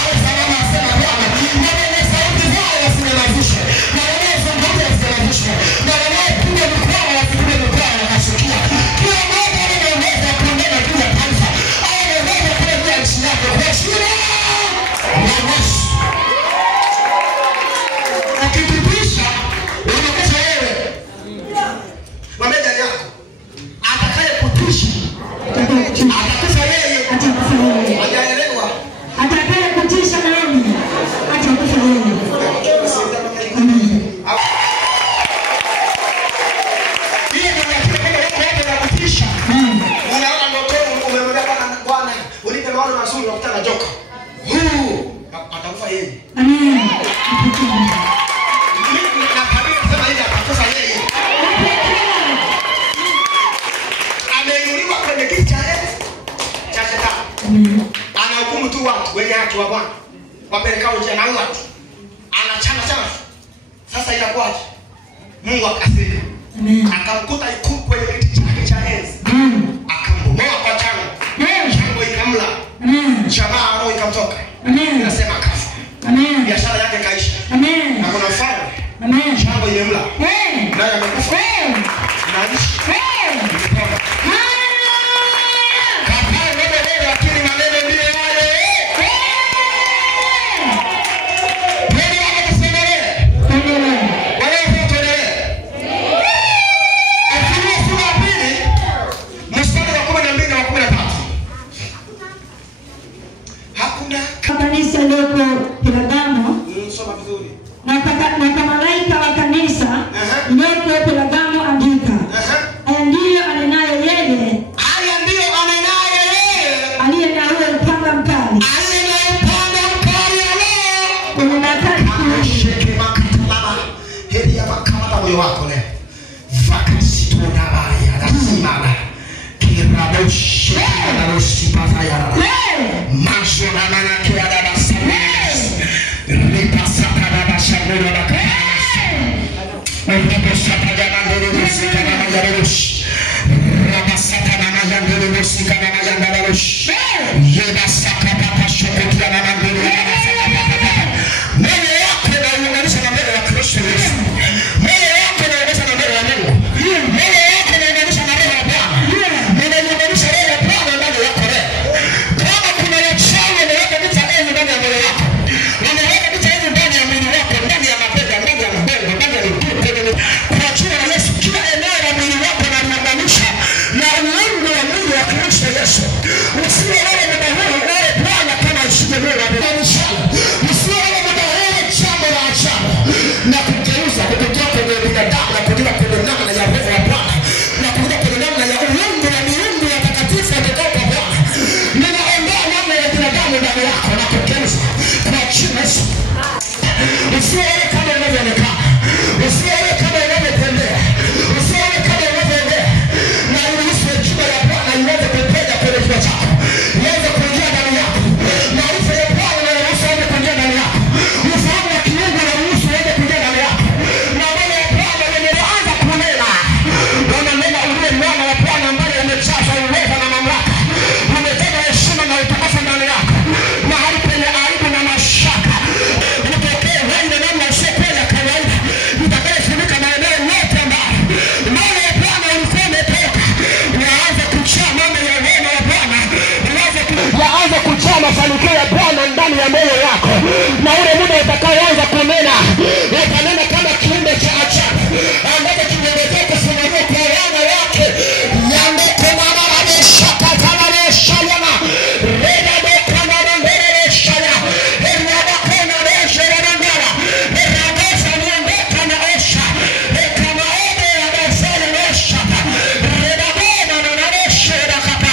awe salama, asema Bwana. Na wenye sauti zao wasinyamazishe, na wanaozungumza wasinyamazishe, na wanaopiga mikono wasipige mikono wakasikia. Kila mmoja anayeongeza kuongea juu ya taifa, anayeongeza kule juu ya nchi yako kwa jina la Yesu. Ukitupisha unakufa wewe. Mwambie jirani yako, atakaye kutisha atakufa yeye. Hajaelewa. Atakaye kutisha nani? Atakufa yeye. Amen. yeye. Amen. Mimi natabiri sema yeye atakufa yeye. Ameinuliwa kwenye kiti cha shetani. Amen. Anahukumu tu watu wenye haki wa Bwana. Wapelekao njia na watu. Anachana. Sasa inakuwaje? Mungu akasema. Amen. Akamkuta yuko kwenye kiti chake cha enzi. Akambomoa kwa chango. Chango ikamla. Shamaa roho ikamtoka. Inasema kafa. Biashara yake kaisha. Na kuna mfalme. Chango imemla. Naye amekufa. Naishi. Kapai wewe lakini maneno ndiyo yale. Wewe unasemaje? Wewe utolee. Afunua sura ya pili mstari wa 12 na 13. Hakuna Kanisa liloko Pergamo. Soma vizuri. Na kwa malaika wa kanisa liloko Pergamo andika. Haya ndiyo anenayo yeye. Haya ndiyo anenayo yeye. Aliye na ule upanga mkali. Aliye na upanga mkali leo. Kwenye makati Sheke makatalama. Heri ya makamata moyo wako leo. Vakasi tunabaya dasimana. Kiraboshi na rosipataya. Maso na manake ya dabasana. Ripasaka na bashagoro na kapasa. Ripasaka na mandoro musika na majarosh. Ripasaka na majandoro musika na majandarosh. Yebasaka papa shokotia na mandoro na basaka papa. Mbele yako na uunganisha na mbele ya Kristo Yesu. Mbele yako na uunganisha na mbele ya Mungu. Mbele yako na uunganisha na roho ya Bwana. Mbele uunganisha roho ya Bwana ndani yako leo. Kama kuna wachawi wameweka vita hivi ndani ya moyo wako. Wameweka vita hivi ndani ya mwili wako, ndani ya mabega, ndani ya mgongo, ndani ya miguu. Kwa jina la Yesu kila eneo la mwili wako na liunganisha na uungu wa mwili wa Kristo Yesu. Usiwe wewe mdahulu wewe Bwana kama usije wewe unganisha. Usiwe wewe mdahulu jambo la ajabu na kugeuza kutoka kwenye binadamu na kutoka kwenye namna ya roho ya Bwana na kutoka kwenye namna ya uungu na miungu ya takatifu kutoka kwa Bwana. Ninaondoa namna ya binadamu ndani yako na kugeuza kwa jina la Yesu. Usiwe wewe kama unavyoonekana. Usiwe wewe kama unavyotembea. Usiwe wewe kama unavyoongea. Na uruhusu hekima ya Bwana iweze kupenya kwenye kichwa chako. Iweze kuingia ndani yako. Maarifa ya Bwana yanaruhusu iweze kuingia ndani yako. Ufahamu wa kiungu unaruhusu iweze kuingia ndani yako. Na neno la Bwana limeanza kunena. Unanena ule mwana wa Bwana ambaye umejazwa uweza na mamlaka. Umebeba heshima na utukufu ndani yako. Mahali penye aibu na mashaka. Utokee wende namna usiokuwa ya kawaida. Utakayefunika maeneo yote ambayo neno la Bwana ulikuwa umetoka. Unaanza kuchaa mambo ya wema wa Bwana. Unaanza kuchaa mafanikio ya Bwana ndani ya moyo wako. Na ule muda utakaoanza kunena, utanena kama kiumbe cha ajabu ambacho kimeweza kufunuliwa kwa wana wake. Yandeko na maradesha katana resha yana. Reda deka na rambere resha ya. Reda kona resha ya rangara. Reda desa niandeka na resha. Reka maede ya desele resha. Reda kona na resha ya kata.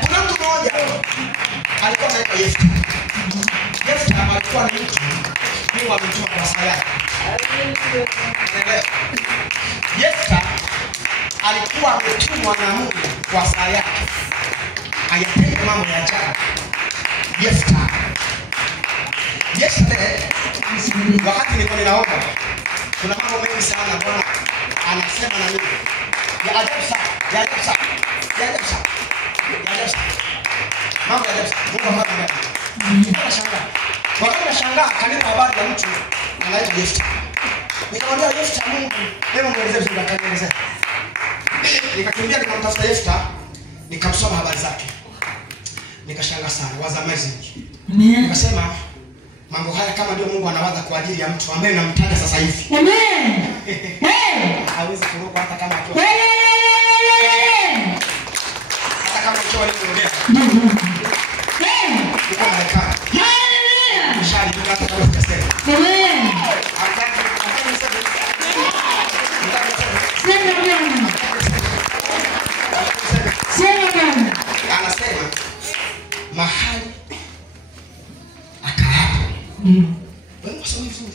Kuna mtu mmoja alikuwa anaitwa Yefta. Yefta alikuwa ni mtu Mungu amemtuma kwa saa yake. Yefta alikuwa ametumwa na Mungu kwa saa yake. ayatende mambo ya ajabu. Yesterday wakati nilikuwa ninaomba, kuna mambo mengi sana Bwana anasema na mimi. Ya ajabu sana. Mambo ya ajabu. Mungu ambaye anashangaa. Wakati nashangaa kanipa habari ya mtu anaitwa Jefta. Nikamwambia Jefta, Mungu, hebu muelezee vizuri akanielezea. Nikakimbia nikamtafuta Jefta, nikamsoma habari zake. Nikashangaa sana, was amazing. Amen. Nikasema mambo haya kama ndio Mungu anawaza kwa ajili ya mtu ambaye namtaja sasa hivi. Amen. Hawezi kuruka hata kama akiwa. Hata kama ukiwa unaongea. Uko Marekani. Hallelujah. Shali tukata kama tukasema. Amen. Sema Bwana. Anasema mahali akaapo. Wewe unasoma vizuri.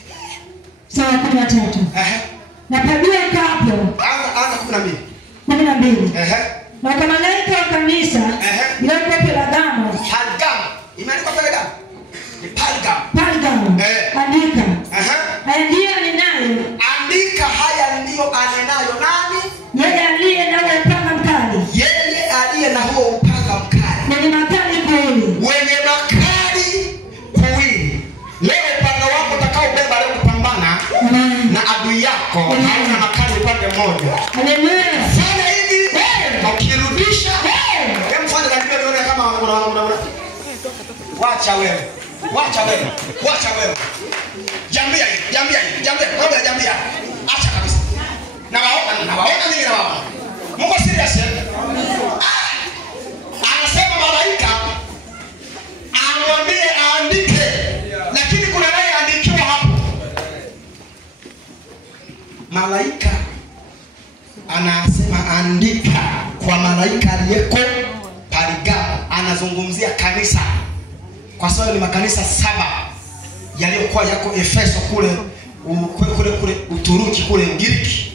Sawa 13. Na pajua kapo. Anza 12. 12. Na kama malaika wa kanisa iliyoko Pergamo. Pergamo. Imeandikwa Pergamo. Ni Pergamo. Pergamo. Andika. Haya ndiyo anenayo. Andika haya ndiyo anenayo nani? Yeye aliye na upanga mkali. Yeye aliye na huo upanga mkali. Wenye makali kuwili. Wenye makali kuwili. Leo upanga wako utakaobeba leo kupambana na adui yako hauna makali upande mmoja. Haleluya. Fanya hivi. Ukirudisha. Hebu fanya kandio nione kama una. Wacha wewe. Jambia. Mambo ya jambia. Acha kabisa. Nawaona mimi nawaona. Mungu serious. Anasema malaika amwambie aandike. Lakini kuna naye andikiwa hapo. Malaika anasema andika kwa malaika aliyeko Pergamo. Anazungumzia kanisa. Kwa sababu ni makanisa 7 yaliyokuwa yako Efeso kule Uturuki kule Ugiriki.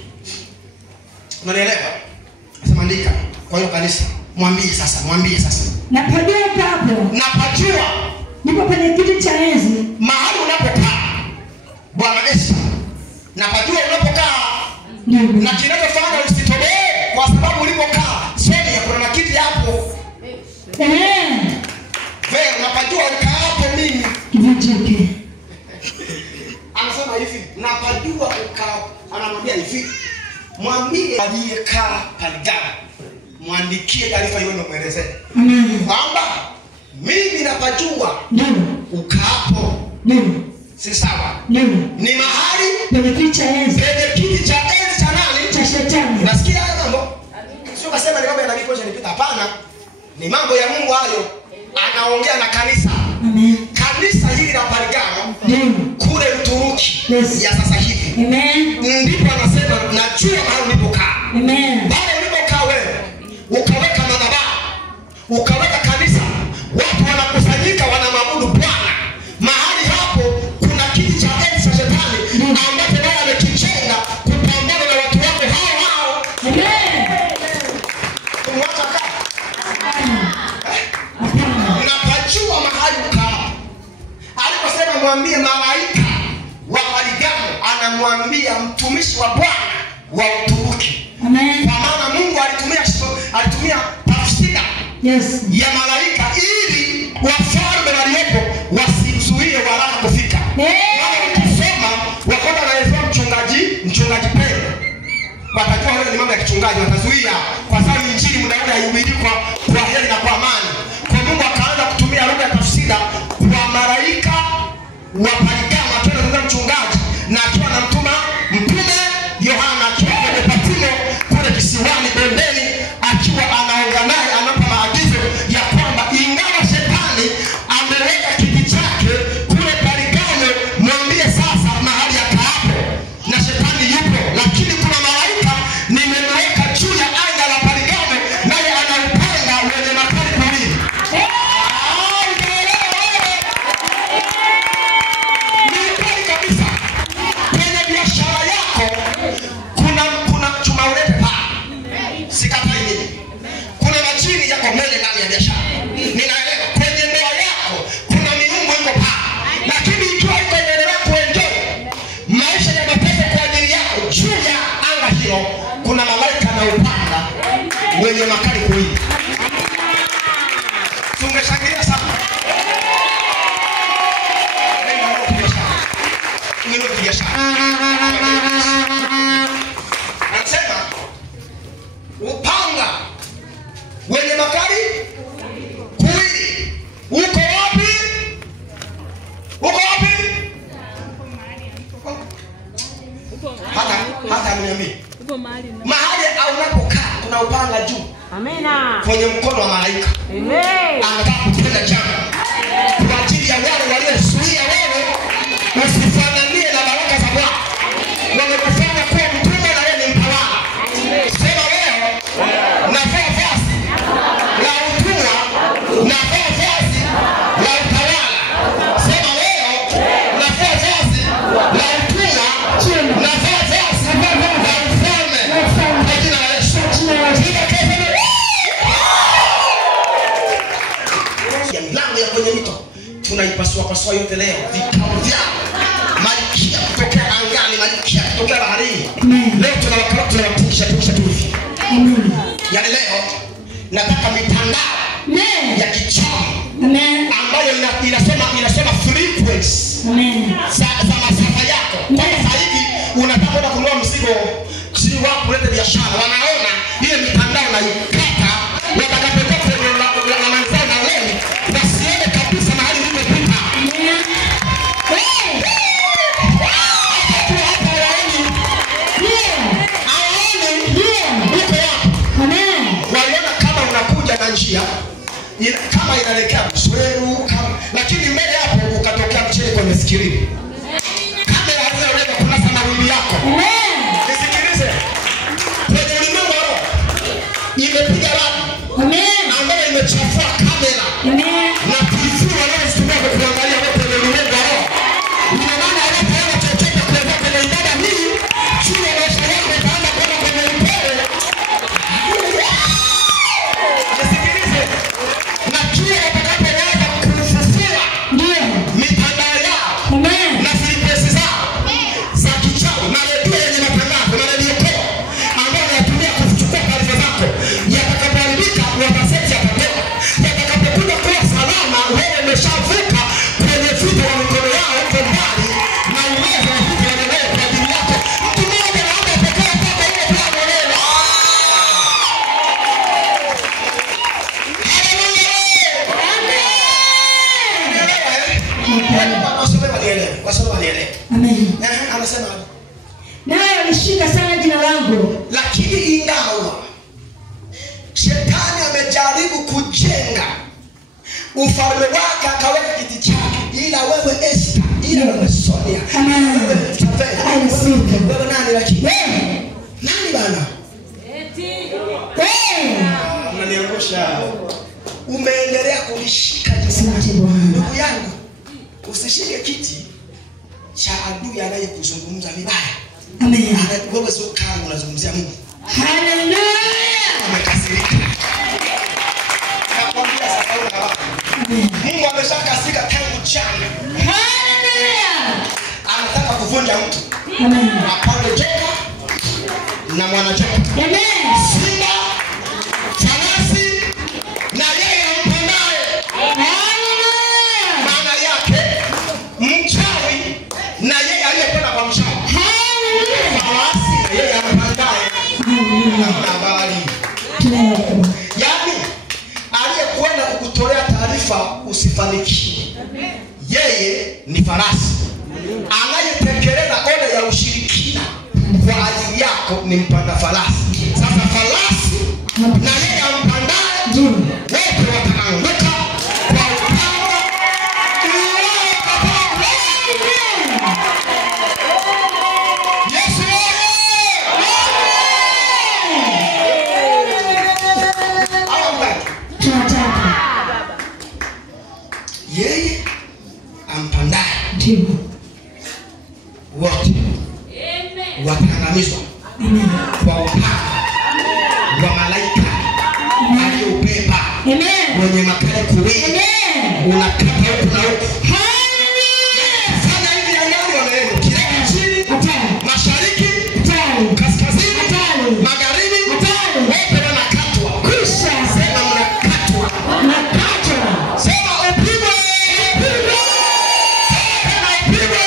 Unaelewa? Nasema andika kwa hiyo kanisa. Mwambie sasa. Na pajua kapo. Na pajua ndipo kwenye kiti cha enzi. Mahali unapokaa. Bwana Yesu. Na pajua unapokaa. Na kinachofanya usitoboe kwa sababu ulipokaa. Sema kuna kiti hapo. Wewe unapajua ukaapo mimi. Kivutike. Anasema hivi, napajua ukaapo. Anamwambia hivi, mwambie aliyekaa Pergamo. Mwandikie taarifa hiyo muelezee. Kwamba mimi napajua ukaapo. Si sawa? Ni mahali penye kiti cha enzi. Cha nani? Cha shetani. Nasikia hayo mambo. Sio kasema ni mambo ya nabii kwa nipita, hapana. Ni mambo ya Mungu hayo. Anaongea na kanisa. Amen. Kanisa hili la Pergamo kule Uturuki ya sasa hivi. Amen. Ndipo anasema najua mahali ulipokaa. Amen. Bado ulipokaa wewe ukaweka madhabahu, ukaweka kanisa, watu wanakusanyika wanamwabudu Bwana. Mahali hapo kuna kiti cha enzi cha shetani ambacho naye amekijenga kupambana na watu wako hao. Amen. Kumwacha kaa. Unapajua mahali ukaa. Aliposema mwambie malaika wa Pergamo, anamwambia mtumishi wa Bwana wa Uturuki. Amen. Kwa maana Mungu alitumia tafsiri ya malaika ili wafalme waliopo wasimzuie waraka kufika. Wale wakisoma wakaona anaelezea mchungaji Pedro. Watajua wewe ni mambo ya kichungaji, watazuia kwa sababu injili muda ule haihubiri kwa heri na kwa amani. Kwa Mungu akaanza kutumia lugha ya tafsiri kwa malaika wa Pergamo akiwa mchungaji na akiwa na mtume Yohana akiwa kwenye Patmo kule kisiwani bondeni, akiwa anaongea naye, anampa maagizo ya kwamba ingawa shetani ameweka kiti chake kule Pergamo, mwambie sasa mahali akaapo na shetani yupo, lakini kuna malaika nimemweka juu ya anga la Pergamo, naye anaupanga wenye makali kuwili. Ni kweli kabisa. Anasema upanga wenye makali kuwili uko wapi? Uko wapi? Hata mniambie. Uko mahali unapokaa kuna upanga juu. Amina. Kwenye mkono wa malaika. Amen. Anataka kutenda jambo. Kwa ajili ya wale waliozuia wewe usifananie na baraka za Bwana. Wamekufanya kuwa mtumwa na wewe ni mtawala. Sema leo navaa vazi la utumwa, navaa vazi la utawala. Sema leo navaa vazi la utumwa, navaa vazi la ufalme. Kwa jina la Yesu. Ya milango ya kwenye mito tunaipasua pasua yote leo. Vikao vyao malkia kutokea angani, malkia kutokea baharini, leo tunawatingisha tu hivi. Yaani leo nataka mitandao ya kichawi ambayo inasoma frequency za masafa yako. Kwa sasa hivi unataka kwenda kununua mzigo si wako kuleta biashara, wanaona ile mitandao na ikata watakapokuwa kwenye la manzao na wewe wasione kabisa mahali ulipopita. Waliona kama unakuja na njia kama inaelekea Msweru lakini mbele hapo ukatokea mchele kwenye skrini. Kama unaweza kunasa mawimbi yako. Nisikilize. Kwenye ulimwengu wa roho imepiga radi ambayo imechafua kamera na TV wanaozitumia kwa kuangalia wote kwenye ulimwengu wa roho. Ina maana wanapoona chochote kuelekea kwenye ibada hii, chini ya maisha yako itaanza kwenda kwenye upele. Nisikilize. Na kile watakapoanza kufufua mitandao yao na frequency zao za kichawi, maredio yenye matangazo, maredio koo ambayo wanatumia kuchukua taarifa zako, yatakapoharibika wataseti yatapewa. Yatakapokuja kuwa salama, wewe umeshavuka kwenye vita wa mikono yao huko mbali na uwezo wa vita wanayo kwa ajili yako. Mtu mmoja naomba pekee toka ile plano leo. Anasema naye alishika sana jina langu, lakini ingawa shetani amejaribu kujenga ufalme wake akaweka kiti chake, ila wewe Esther, ila wewe Sonia, wewe Tavera, wewe nani lakini nani bana? Unaniangusha. Umeendelea kulishika jina. Ndugu yangu, usishike kiti cha adui anayekuzungumza vibaya. Amen. Wewe sio kama unazungumzia Mungu. Haleluya. Umekasirika. Nakwambia sasa wewe na baba. Mungu ameshakasirika tangu jana. Haleluya. Anataka kuvunja mtu. Amen. Apande joka na mwana joka. Amen. Simba, farasi na yeye ampandaye. Haleluya. Maana yake mchawi na yeye aliyekwenda kwa mchawi. Haleluya. Farasi na yeye ampandaye. Habari. Yaani aliyekwenda kukutolea taarifa usifanikiwe, yeye ni farasi. Anayetekeleza oda ya ushirikina kwa ajili yako ni mpanda farasi. Sasa farasi na yeye ampandaye wote wataanguka kwa upanga uliokatwa. Yesu yeye ampandaye wote wataangamizwa kwa upanga wa malaika aliyeubeba mwenye makali kuwili. Unakata huku na huku. Fanya hivi angalau wanaenda kireka chini, mashariki, kaskazini, magharibi, wote wanakatwa. Sema mnakatwa. Sema upigwe. Tena upigwe.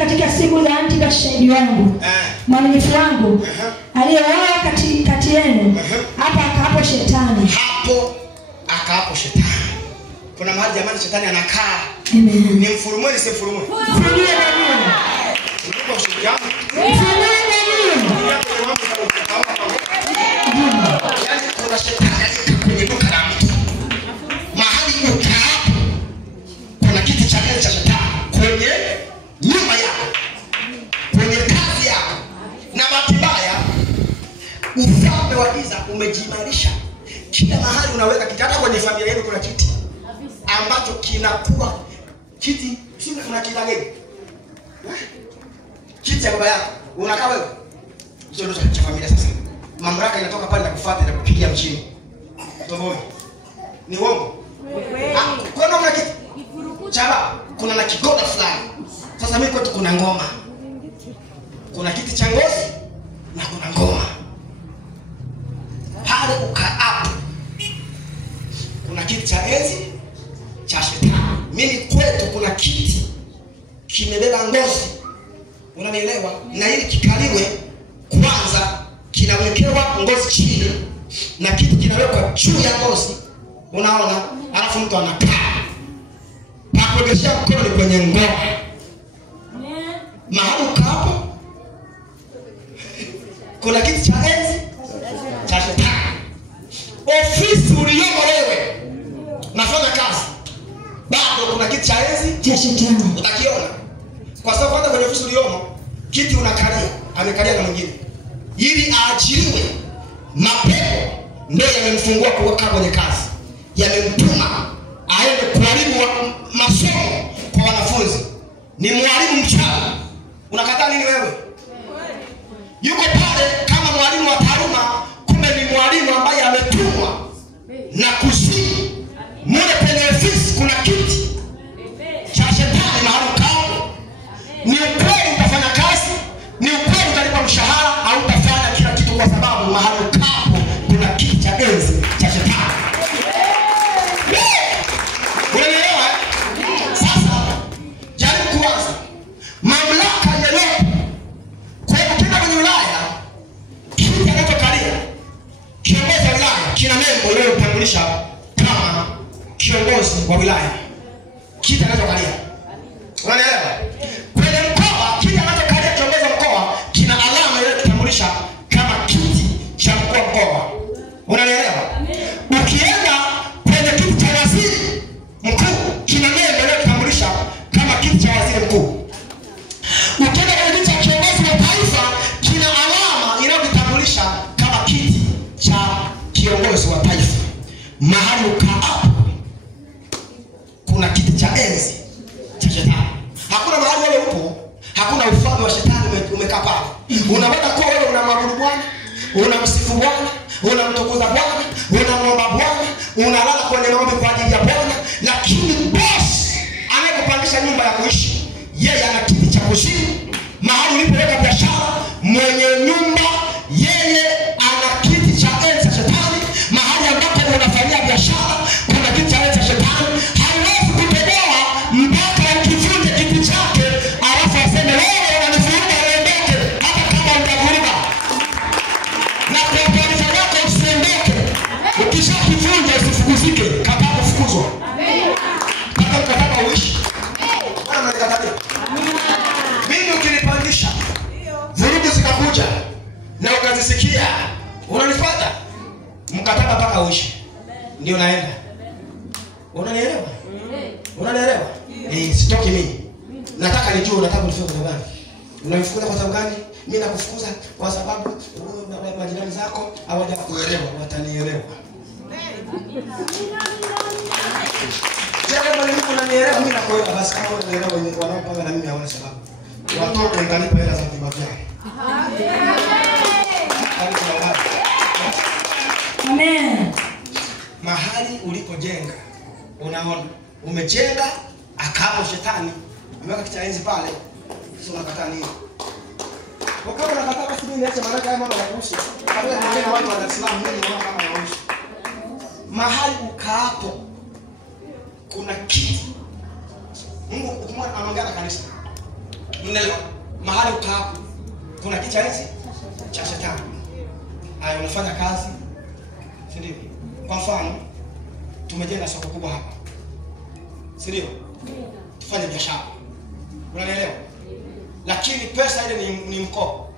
katika siku za Antipa shahidi wangu, mwaminifu wangu, aliyeuawa kati yenu. Hapa akaapo shetani. Hapo akaapo shetani. Kuna mahali jamani shetani anakaa. Amen. Ni mfurumwe, si mfurumwe? Mfurumwe nani? Ndipo ushirikiano. Mfurumwe nani? Yaani kuna shetani kwenye duka la mtu. Mahali ukaapo kuna kitu cha kale cha shetani kwenye nyumba yako, kwenye kazi yako. Na bahati mbaya ufalme wa giza umejimarisha. Kila mahali unaweka kitu, hata kwenye familia yenu kuna kiti ambacho kinakuwa kiti, sio kuna kiti gani? Kiti ya baba yako unakaa wewe. Hicho ndio cha familia sasa. Mamlaka inatoka pale na kufuata na kupigia mchini. Toboe. Ni uongo. Kwa nini kuna kiti? Chaba, kuna na kigoda fulani. Sasa mimi kwetu kuna ngoma. Kuna kiti cha ngozi na kuna ngoma. Pale ukaapo kuna kiti cha enzi cha shetani. Mimi kwetu kuna kiti kimebeba ngozi. Unanielewa? Na ili kikaliwe kwanza kinawekewa ngozi chini na kiti kinawekwa juu ya ngozi. Unaona? Alafu mtu anakaa. Pakuegeshia mkono ni kwenye ngoma. Mahali ukaapo kuna kiti cha enzi cha shetani. Ofisi uliyomo wewe nafanya kazi, bado kuna kiti cha enzi cha shetani. Utakiona. Kwa sababu hata kwenye ofisi uliyomo kiti unakalia, amekalia na mwingine. Ili aachiliwe, mapepo ndio yamemfungua kukaa kwenye kazi. Yamemtuma aende kuharibu masomo kwa wanafunzi. Ni mwalimu mchawi. Unakataa nini wewe? Yuko pale kama mwalimu wa taaluma, kumbe ni mwalimu ambaye ametumwa na kuzimu. Mule kwenye ofisi kuna kiti cha shetani mahali ukao. Ni ukweli utafanya kazi, ni ukweli utalipa mshahara, au utafanya kila kitu kwa sababu mahali ukao kuna kiti cha enzi cha shetani. Unaelewa? Sasa jaribu kuanza mamlaka yoyote. Kwa hiyo kila kwenye wilaya kiti anachokalia kiongozi wa wilaya kina nembo ile inatambulisha kama kiongozi wa wilaya. Kiti anachokalia. Unaelewa? Kwenye mkoa kiti anachokalia kiongozi wa mkoa kina alama ile kutambulisha kama kiti cha mkuu wa mkoa. Unaelewa? Ukienda kwenye kiti cha waziri mkuu kina nembo ile kutambulisha kama kiti cha waziri mkuu. Ukienda kwenye kiti cha kiongozi wa taifa kina alama inayotambulisha kama kiti cha kiongozi wa taifa. Mahali ukaapo kuna kiti cha enzi cha shetani. Hakuna mahali wewe upo, hakuna ufalme wa shetani umekaa pale. Unaweza kuwa wewe unamwabudu Bwana, unamsifu Bwana, unamtukuza Bwana, unamwomba Bwana, unalala kwenye maombi kwa ajili ya Bwana, lakini boss anayekupangisha nyumba ya kuishi, yeye ana kiti cha kuzimu. Mahali ulipoweka biashara, mwenye nyumba yeye ana kiti cha enzi cha shetani. Mahali ambapo unafanyia biashara kuna kiti cha enzi cha shetani. Haiwezi kutoboa mpaka kivunje kiti chake, alafu aseme wewe unanifuruga uondoke, hata kama utavuruga. Na kwa taarifa yako usiondoke. Ukishakivunja usifukuzike, kataa kufukuzwa. Kata uishi. Bwana anakatalia. Mimi ukinipandisha vurugu zikakuja na ukazisikia, unanifuata, mkataba mpaka uishi. Ndio naenda. Unanielewa? Unanielewa? Sitoki mimi. Nataka nijue unataka unifukuze kwa sababu gani? Unanifukuza kwa sababu gani? Mimi nakufukuza kwa sababu majirani zako hawajakuelewa, watanielewa. Sasa kama mimi unanielewa, mimi nakuelewa, basi kama unanielewa wenyewe wanaopanga na mimi hawana sababu. Watoto ndanipa hela za vibaya vyao. Amen. Mahali ulipojenga, unaona umejenga akapo shetani ameweka kitu cha enzi pale. Sio unakataa nini? Kwa kama unakataa basi mimi niache, maana kama mambo yanakuhusu. Kabla ya watu wa Dar es Salaam mimi naona kama yanahusu. Mahali ukaapo kuna kitu. Mungu ukimwona anaongea na kanisa. Tunaelewa? Mahali ukaa kuna kiti cha enzi cha shetani. Haya, unafanya kazi, si ndio? Kwa mfano, tumejenga soko kubwa hapa, si ndio? Tufanye biashara, unanielewa? Lakini pesa ile ni mkopo,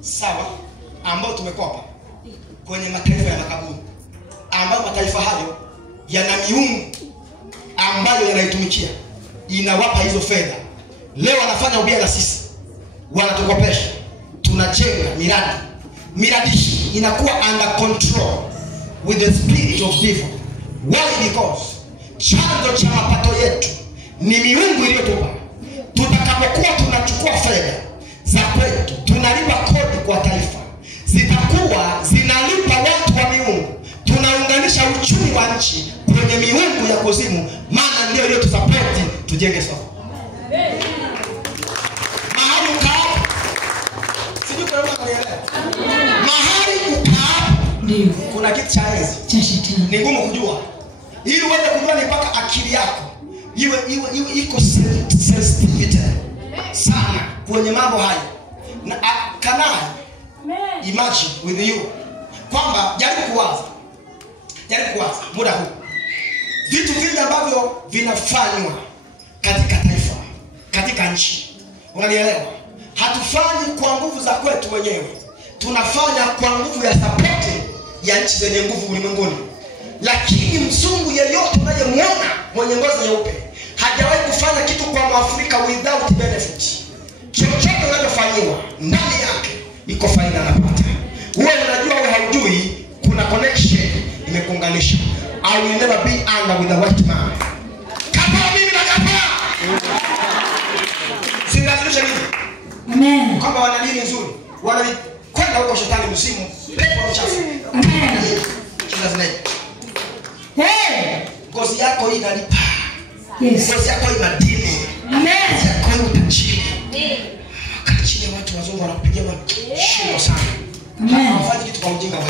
sawa, ambao tumekopa kwenye mataifa ya makaburi, ambao mataifa hayo yana miungu ambayo yanaitumikia, inawapa hizo fedha. Leo wanafanya ubia na sisi, wanatukopesha, tunajenga miradi hii inakuwa under control with the spirit of evil. Why? Because chanzo cha mapato yetu ni miungu iliyotupa. Tutakapokuwa tunachukua fedha za kwetu, tunalipa kodi kwa taifa, zitakuwa zinalipa watu wa miungu. Tunaunganisha uchumi wa nchi kwenye miungu ya kuzimu, maana ndio iliyotusapoti tujenge soko. Mahali ukaa, sijui kwa nini unaelewa. Mahali ukaa ndio kuna kitu cha enzi cha shetani. Ni ngumu kujua. Ili uweze kujua ni mpaka akili yako iwe iko sensitivity sana kwenye mambo hayo. Na can I imagine with you kwamba jaribu kuwaza muda huu vitu vingi ambavyo vinafanywa katika taifa, katika nchi, unanielewa? Hatufanyi kwa nguvu za kwetu wenyewe, tunafanya kwa nguvu ya support ya nchi zenye nguvu ulimwenguni. Lakini mzungu yeyote unayemuona mwenye ngozi nyeupe hajawahi kufanya kitu kwa Mwafrika without benefit. Chochote unachofanyiwa ndani yake iko faida anapata. Wewe unajua au haujui, kuna connection imekuunganisha. I will never be under with the white man. Kapa mimi na kapa. Sinazilisha nini? Amen. Kama wana dini nzuri, wana kwenda huko shetani msimu, pepo mchafu. Amen. Kila zile. Hey! Ngozi yako hii inalipa. Yes. Ngozi yako hii madini. Amen. Ngozi yako hii utajiri. Kachini watu wazungu wanakupigia shingo sana. Amen. Hawafanyi kitu kwa ujinga wao.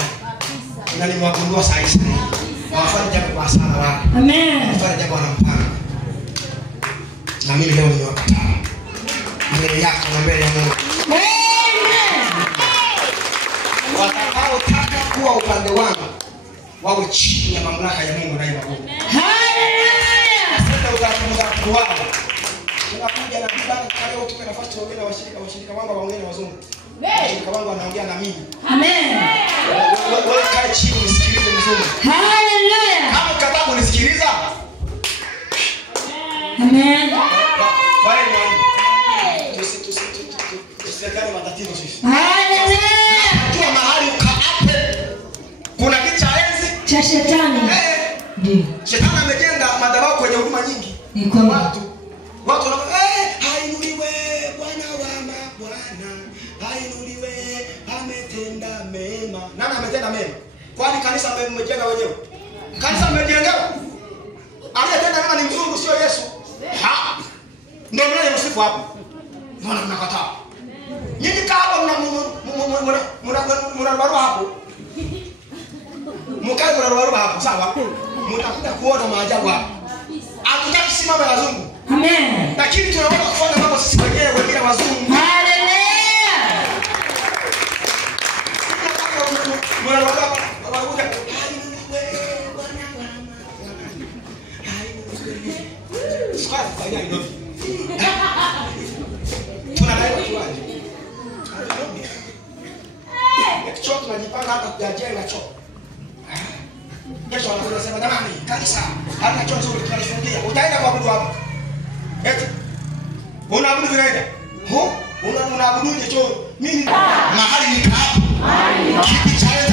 Na nimewagundua saa hizi. Hawafanyi jambo kwa sana wao. Amen. Hawafanyi jambo wanampanga. Na mimi leo nimewakataa. Mbele yako na mbele ya Mungu. Amen. Watakaotaka kuwa upande wangu wawe chini ya mamlaka ya Mungu na ya Mungu. Hallelujah. Sasa utakatifu wao. Tunakuja na kibali kale utupe nafasi tuongee na washirika wangu waongee na wazungu. Washirika wangu wanaongea na mimi. Amen. Wewe kae chini usikilize vizuri. Hallelujah. Kama katabu nisikiliza. Amen. Wale ni wani. Tusiendane matatizo sisi. Hallelujah. Tuwa mahali ukaape. Kuna kitu cha enzi Cha shetani. Ndio. Shetani amejenga madhabahu kwenye huduma nyingi. Ni kweli. Watu wanaona hainuliwe Bwana wa mabwana, hainuliwe ametenda mema. Nani ametenda mema? Kwani kanisa mmejenga wenyewe? Kanisa mmejenga? Aliyetenda mema ni mzungu, sio Yesu. Ndio mnaye msifu hapo. Mbona mnakataa? Nyinyi kama mnabarua hapo. Mkae mnabarua hapo, sawa? Mtakuja kuona maajabu hapo. Hatutaki simama wazungu. Amen. Lakini tunaweza kufanya mambo sisi wenyewe bila wazungu. Hallelujah. Tunadaiwa kiwanja. Choo tunajipanga hapa kujenga choo. Kesho wanasema jamani, kanisa hana choo nzuri tunalifungia. Utaenda kuabudu hapo. Eti unaabudu vinaenda. Unaabudu choo. Mimi mahali nikaa. Kiti cha